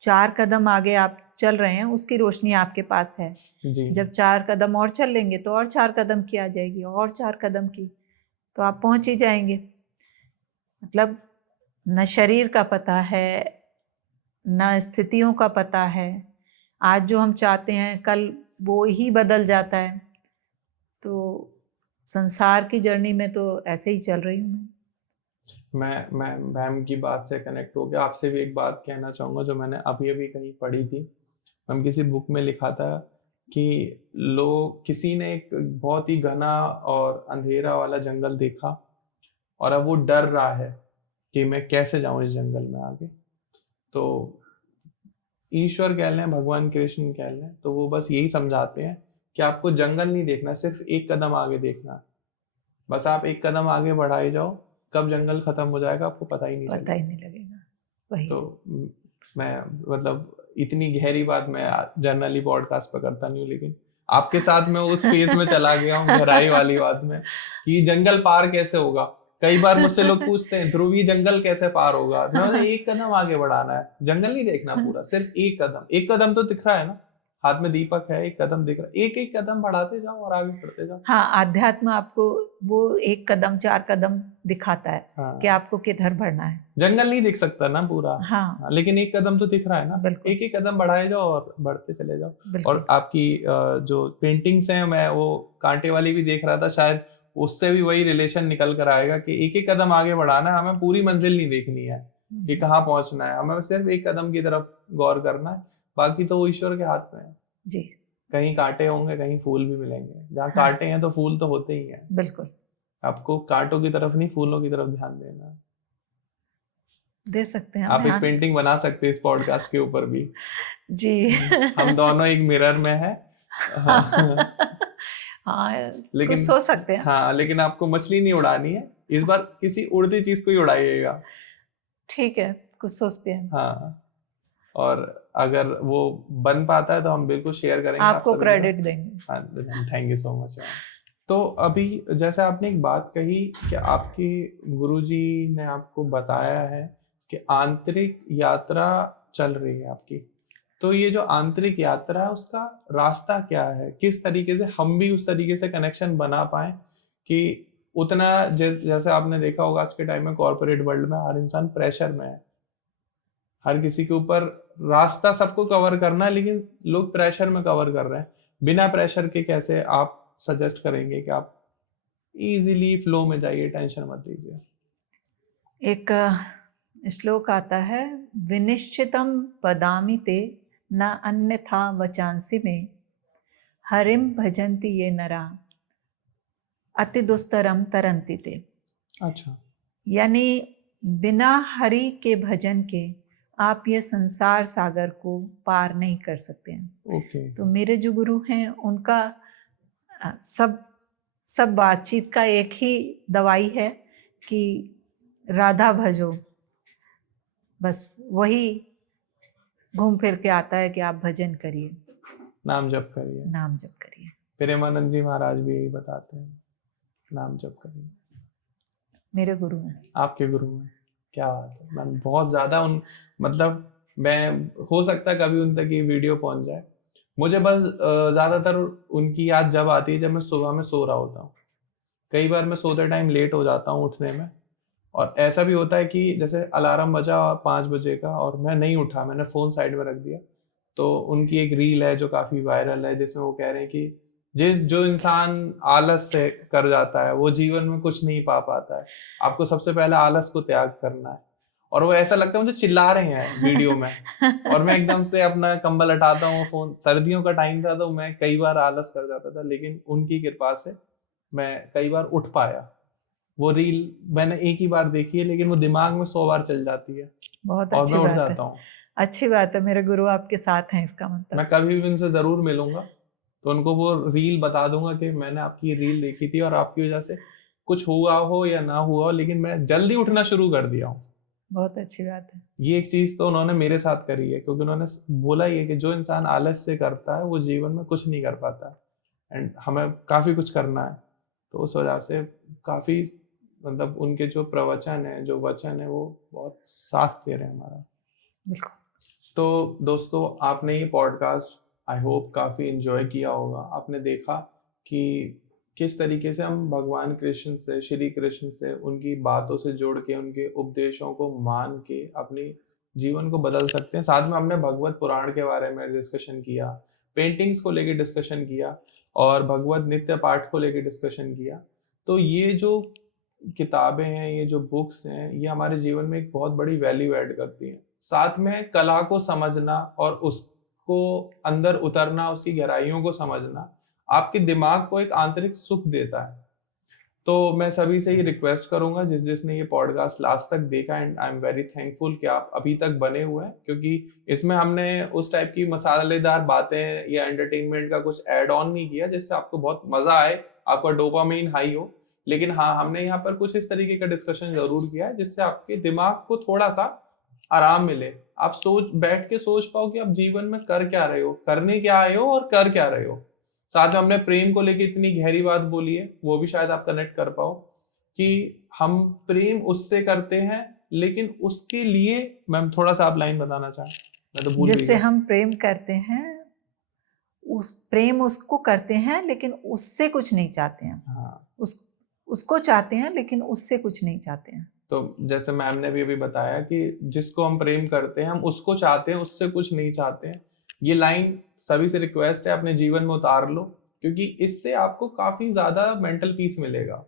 4 कदम आगे आप चल रहे हैं, उसकी रोशनी आपके पास है जी। जब 4 कदम और चल लेंगे तो और 4 कदम की आ जाएगी, और 4 कदम की, तो आप पहुंच ही जाएंगे। मतलब न शरीर का पता है, न स्थितियों का पता है, आज जो हम चाहते हैं कल वो ही बदल जाता है। तो संसार की जर्नी में तो ऐसे ही चल रही हूँ मैं मैम की बात से कनेक्ट हो गया, आपसे भी एक बात कहना चाहूँगा जो मैंने अभी कहीं पढ़ी थी हम किसी बुक में लिखा था कि लोग, किसी ने एक बहुत ही घना और अंधेरा वाला जंगल देखा और अब वो डर रहा है कि मैं कैसे जाऊं इस जंगल में आगे। तो ईश्वर कह लें, भगवान कृष्ण कह लें, तो वो बस यही समझाते हैं कि आपको जंगल नहीं देखना, सिर्फ एक कदम आगे देखना है। बस आप एक कदम आगे बढ़ाए जाओ, कब जंगल खत्म हो जाएगा आपको पता ही नहीं लगेगा। वही तो मैं मतलब इतनी गहरी बात मैं जनरली पॉडकास्ट पर करता नहीं हूँ, लेकिन आपके साथ मैं उस फेज में चला गया हूँ, गहराई वाली बात में, कि जंगल पार कैसे होगा। कई बार मुझसे लोग पूछते हैं ध्रुव ये जंगल कैसे पार होगा, मैं एक कदम आगे बढ़ाना है, जंगल नहीं देखना पूरा, सिर्फ एक कदम तो दिख रहा है ना, हाथ में दीपक है, एक कदम दिख रहा है, एक एक कदम बढ़ाते जाओ और आगे बढ़ते जाओ। हाँ, आध्यात्म आपको वो एक कदम 4 कदम दिखाता है। हाँ, कि आपको किधर बढ़ना है। जंगल नहीं दिख सकता ना पूरा। हाँ, लेकिन एक कदम तो दिख रहा है ना, एक एक कदम बढ़ाए जाओ और बढ़ते चले जाओ। और आपकी जो पेंटिंग्स हैं, मैं वो कांटे वाली भी देख रहा था, शायद उससे भी वही रिलेशन निकल कर आएगा कि एक एक कदम आगे बढ़ाना है, हमें पूरी मंजिल नहीं देखनी है कि कहाँ पहुंचना है, हमें सिर्फ एक कदम की तरफ गौर करना है, बाकी तो वो ईश्वर के हाथ में है जी। कहीं कांटे होंगे, कहीं फूल भी मिलेंगे, जहाँ कांटे हैं तो फूल तो होते ही हैं। बिल्कुल, आपको कांटों की तरफ नहीं, फूलों की तरफ ध्यान देना। दे सकते हैं आप एक पेंटिंग बना सकते हैं इस पॉडकास्ट के ऊपर भी। जी। हम दोनों एक मिरर में हैं। हाँ, लेकिन कुछ सोच सकते हैं। हाँ, लेकिन आपको मछली नहीं उड़ानी है इस बार, किसी उड़ती चीज को ही उड़ाइएगा। ठीक है, कुछ सोचते हैं। हाँ, और अगर वो बन पाता है तो हम बिल्कुल शेयर करेंगे, आपको क्रेडिट देंगे। हाँ, थैंक यू सो मच। तो अभी जैसे आपने एक बात कही कि आपके गुरुजी ने आपको बताया है कि आंतरिक यात्रा चल रही है आपकी, तो ये जो आंतरिक यात्रा है उसका रास्ता क्या है, किस तरीके से हम भी उस तरीके से कनेक्शन बना पाए कि उतना जैसे आपने देखा होगा आज के टाइम में कॉर्पोरेट वर्ल्ड में हर इंसान प्रेशर में है, हर किसी के ऊपर रास्ता सबको कवर करना है, लेकिन लोग प्रेशर में कवर कर रहे हैं। बिना प्रेशर के कैसे आप सजेस्ट करेंगे कि आप इजीली फ्लो में जाइए, टेंशन मत लीजिए? एक श्लोक आता है, विनिश्चितम वदामि ते न अन्यथा वचांसि में हरिम भजन्ति ये नरा अति दुस्तरम तरंति ते। अच्छा, यानी बिना हरि के भजन के आप ये संसार सागर को पार नहीं कर सकते हैं। ओके। तो मेरे जो गुरु हैं उनका सब बातचीत का एक ही दवाई है कि राधा भजो, बस वही घूम फिर के आता है कि आप भजन करिए, नाम जप करिए, नाम जप करिए। प्रेमानंद जी महाराज भी यही बताते हैं, नाम जप करिए। मेरे गुरु हैं। आपके गुरु हैं, क्या बात है। मैं बहुत ज्यादा मतलब मैं, हो सकता है कभी उन तक ये वीडियो पहुंच जाए, मुझे बस ज्यादातर उनकी याद जब आती है जब मैं सुबह में सो रहा होता हूँ। कई बार मैं सोते टाइम लेट हो जाता हूँ उठने में, और ऐसा भी होता है कि जैसे अलार्म बजा 5 बजे का और मैं नहीं उठा, मैंने फोन साइड में रख दिया, तो उनकी एक रील है जो काफी वायरल है, जिसमें वो कह रहे हैं कि जो इंसान आलस से कर जाता है वो जीवन में कुछ नहीं पा पाता है, आपको सबसे पहले आलस को त्याग करना है। और वो ऐसा लगता है मुझे चिल्ला रहे हैं वीडियो में, और मैं एकदम से अपना कंबल हटाता हूँ, फोन, सर्दियों का टाइम था तो मैं कई बार आलस कर जाता था, लेकिन उनकी कृपा से मैं कई बार उठ पाया। वो रील मैंने एक ही बार देखी है, लेकिन वो दिमाग में 100 बार चल जाती है, बहुत और अच्छी मैं उठ बात जाता है। हूँ। अच्छी बात है, मेरे गुरु आपके साथ हैं, इसका मतलब। मैं कभी भी उनसे जरूर मिलूंगा तो उनको वो रील बता दूंगा कि मैंने आपकी रील देखी थी और आपकी वजह से कुछ हुआ हो या ना हुआ हो, लेकिन मैं जल्दी उठना शुरू कर दिया हूँ। बहुत अच्छी बात है। ये एक चीज तो उन्होंने मेरे साथ करी है, क्योंकि उन्होंने बोला ये कि जो इंसान आलस से करता है वो जीवन में कुछ नहीं कर पाता, एंड हमें काफी कुछ करना है। तो उस वजह से काफी, मतलब उनके जो प्रवचन है, जो वचन है, वो बहुत साथ दे रहे हैं हमारा। बिल्कुल। तो दोस्तों, आपने ये पॉडकास्ट आई होप काफ़ी इन्जॉय किया होगा। आपने देखा कि किस तरीके से हम भगवान कृष्ण से, श्री कृष्ण से, उनकी बातों से जुड़ के, उनके उपदेशों को मान के अपनी जीवन को बदल सकते हैं। साथ में हमने भगवत पुराण के बारे में डिस्कशन किया, पेंटिंग्स को लेके डिस्कशन किया, और भगवत नित्य पाठ को लेके डिस्कशन किया। तो ये जो किताबें हैं, ये जो बुक्स हैं, ये हमारे जीवन में एक बहुत बड़ी वैल्यू ऐड करती हैं। साथ में कला को समझना और को अंदर उतरना, उसकी गहराइयों को समझना आपके दिमाग को एक आंतरिक सुख देता है। तो मैं सभी से ही रिक्वेस्ट करूंगा जिसने ये पॉडकास्ट लास्ट तक देखा, and I am very thankful कि आप अभी तक बने हुए हैं, क्योंकि इसमें हमने उस टाइप की मसालेदार बातें या एंटरटेनमेंट का कुछ ऐड ऑन नहीं किया जिससे आपको बहुत मजा आए, आपका डोपामाइन हाई हो। लेकिन हाँ, हमने यहाँ पर कुछ इस तरीके का डिस्कशन जरूर किया है जिससे आपके दिमाग को थोड़ा सा आराम मिले, आप बैठ के सोच पाओ कि आप जीवन में कर क्या रहे हो, करने क्या आए हो और कर क्या रहे हो। साथ में हमने प्रेम को लेके इतनी गहरी बात बोली है, वो भी शायद आप कनेक्ट कर पाओ कि हम प्रेम उससे करते हैं, लेकिन उसके लिए मैम थोड़ा सा आप लाइन बताना चाहें, मैं तो भूल जिससे गई। हम प्रेम करते हैं, उस प्रेम उसको करते हैं लेकिन उससे कुछ नहीं चाहते हैं। हाँ, उसको चाहते हैं लेकिन उससे कुछ नहीं चाहते हैं। तो जैसे मैम ने भी अभी बताया कि जिसको हम प्रेम करते हैं हम उसको चाहते हैं, उससे कुछ नहीं चाहते हैं। ये लाइन सभी से रिक्वेस्ट है अपने जीवन में उतार लो, क्योंकि इससे आपको काफी ज्यादा मेंटल पीस मिलेगा।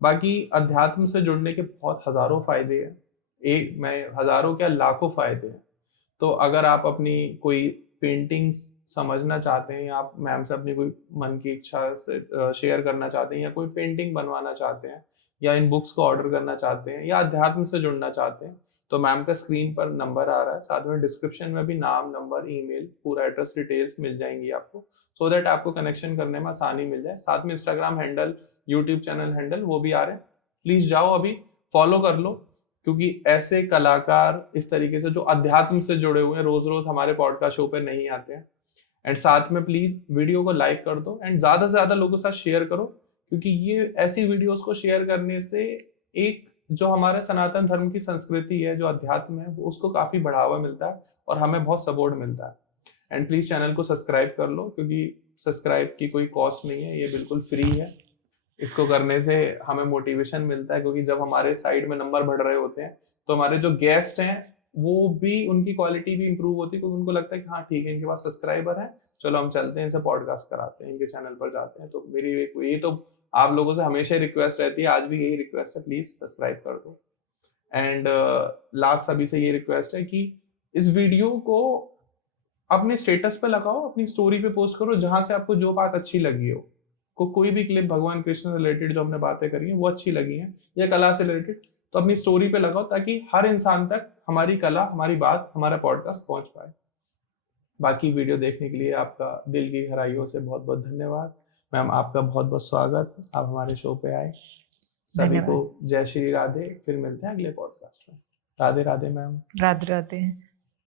बाकी अध्यात्म से जुड़ने के बहुत हजारों फायदे हैं, एक मैं हजारों क्या लाखों फायदे हैं। तो अगर आप अपनी कोई पेंटिंग्स समझना चाहते हैं या आप मैम से अपनी कोई मन की इच्छा से शेयर करना चाहते हैं या कोई पेंटिंग बनवाना चाहते हैं या इन बुक्स को ऑर्डर करना चाहते हैं या अध्यात्म से जुड़ना चाहते हैं, तो मैम का स्क्रीन पर नंबर आ रहा है, साथ में डिस्क्रिप्शन में भी नाम, नंबर, ईमेल, पूरा एड्रेस डिटेल्स मिल जाएंगी आपको, सो दैट आपको कनेक्शन करने में आसानी मिल जाए। साथ में Instagram handle, YouTube channel handle वो भी आ रहे हैं, प्लीज जाओ अभी फॉलो कर लो, क्योंकि ऐसे कलाकार इस तरीके से जो अध्यात्म से जुड़े हुए हैं रोज रोज हमारे पॉडकास्ट शो पे नहीं आते हैं। एंड साथ में प्लीज वीडियो को लाइक कर दो एंड ज्यादा से ज्यादा लोगों के साथ शेयर करो, क्योंकि ये ऐसी वीडियोस को शेयर करने से एक जो हमारे सनातन धर्म की संस्कृति है, जो अध्यात्म है, उसको काफी बढ़ावा मिलता है और हमें बहुत सपोर्ट मिलता है। एंड प्लीज चैनल को सब्सक्राइब कर लो, क्योंकि सब्सक्राइब की कोई कॉस्ट नहीं है, ये बिल्कुल फ्री है। इसको करने से हमें मोटिवेशन मिलता है, क्योंकि जब हमारे साइड में नंबर बढ़ रहे होते हैं तो हमारे जो गेस्ट हैं वो भी, उनकी क्वालिटी भी इंप्रूव होती है, क्योंकि उनको लगता है कि हाँ ठीक है, इनके पास सब्सक्राइबर है, चलो हम चलते हैं इनसे पॉडकास्ट कराते हैं, इनके चैनल पर जाते हैं। तो मेरी ये तो आप लोगों से हमेशा रिक्वेस्ट रहती है, आज भी यही रिक्वेस्ट है, प्लीज सब्सक्राइब कर दो। एंड लास्ट सभी से ये रिक्वेस्ट है कि इस वीडियो को अपने स्टेटस पे लगाओ, अपनी स्टोरी पे पोस्ट करो, जहां से आपको जो बात अच्छी लगी हो, कोई भी क्लिप भगवान कृष्ण से रिलेटेड जो हमने बातें करी हैं वो अच्छी लगी हैं या कला से रिलेटेड, तो अपनी स्टोरी पे लगाओ, ताकि हर इंसान तक हमारी कला, हमारी बात, हमारा पॉडकास्ट पहुंच पाए। बाकी वीडियो देखने के लिए आपका दिल की गहराइयों से बहुत बहुत धन्यवाद। मैम आपका बहुत बहुत स्वागत, आप हमारे शो पे आए। सभी को जय श्री राधे, फिर मिलते हैं अगले पॉडकास्ट में। राधे राधे मैम। राधे राधे।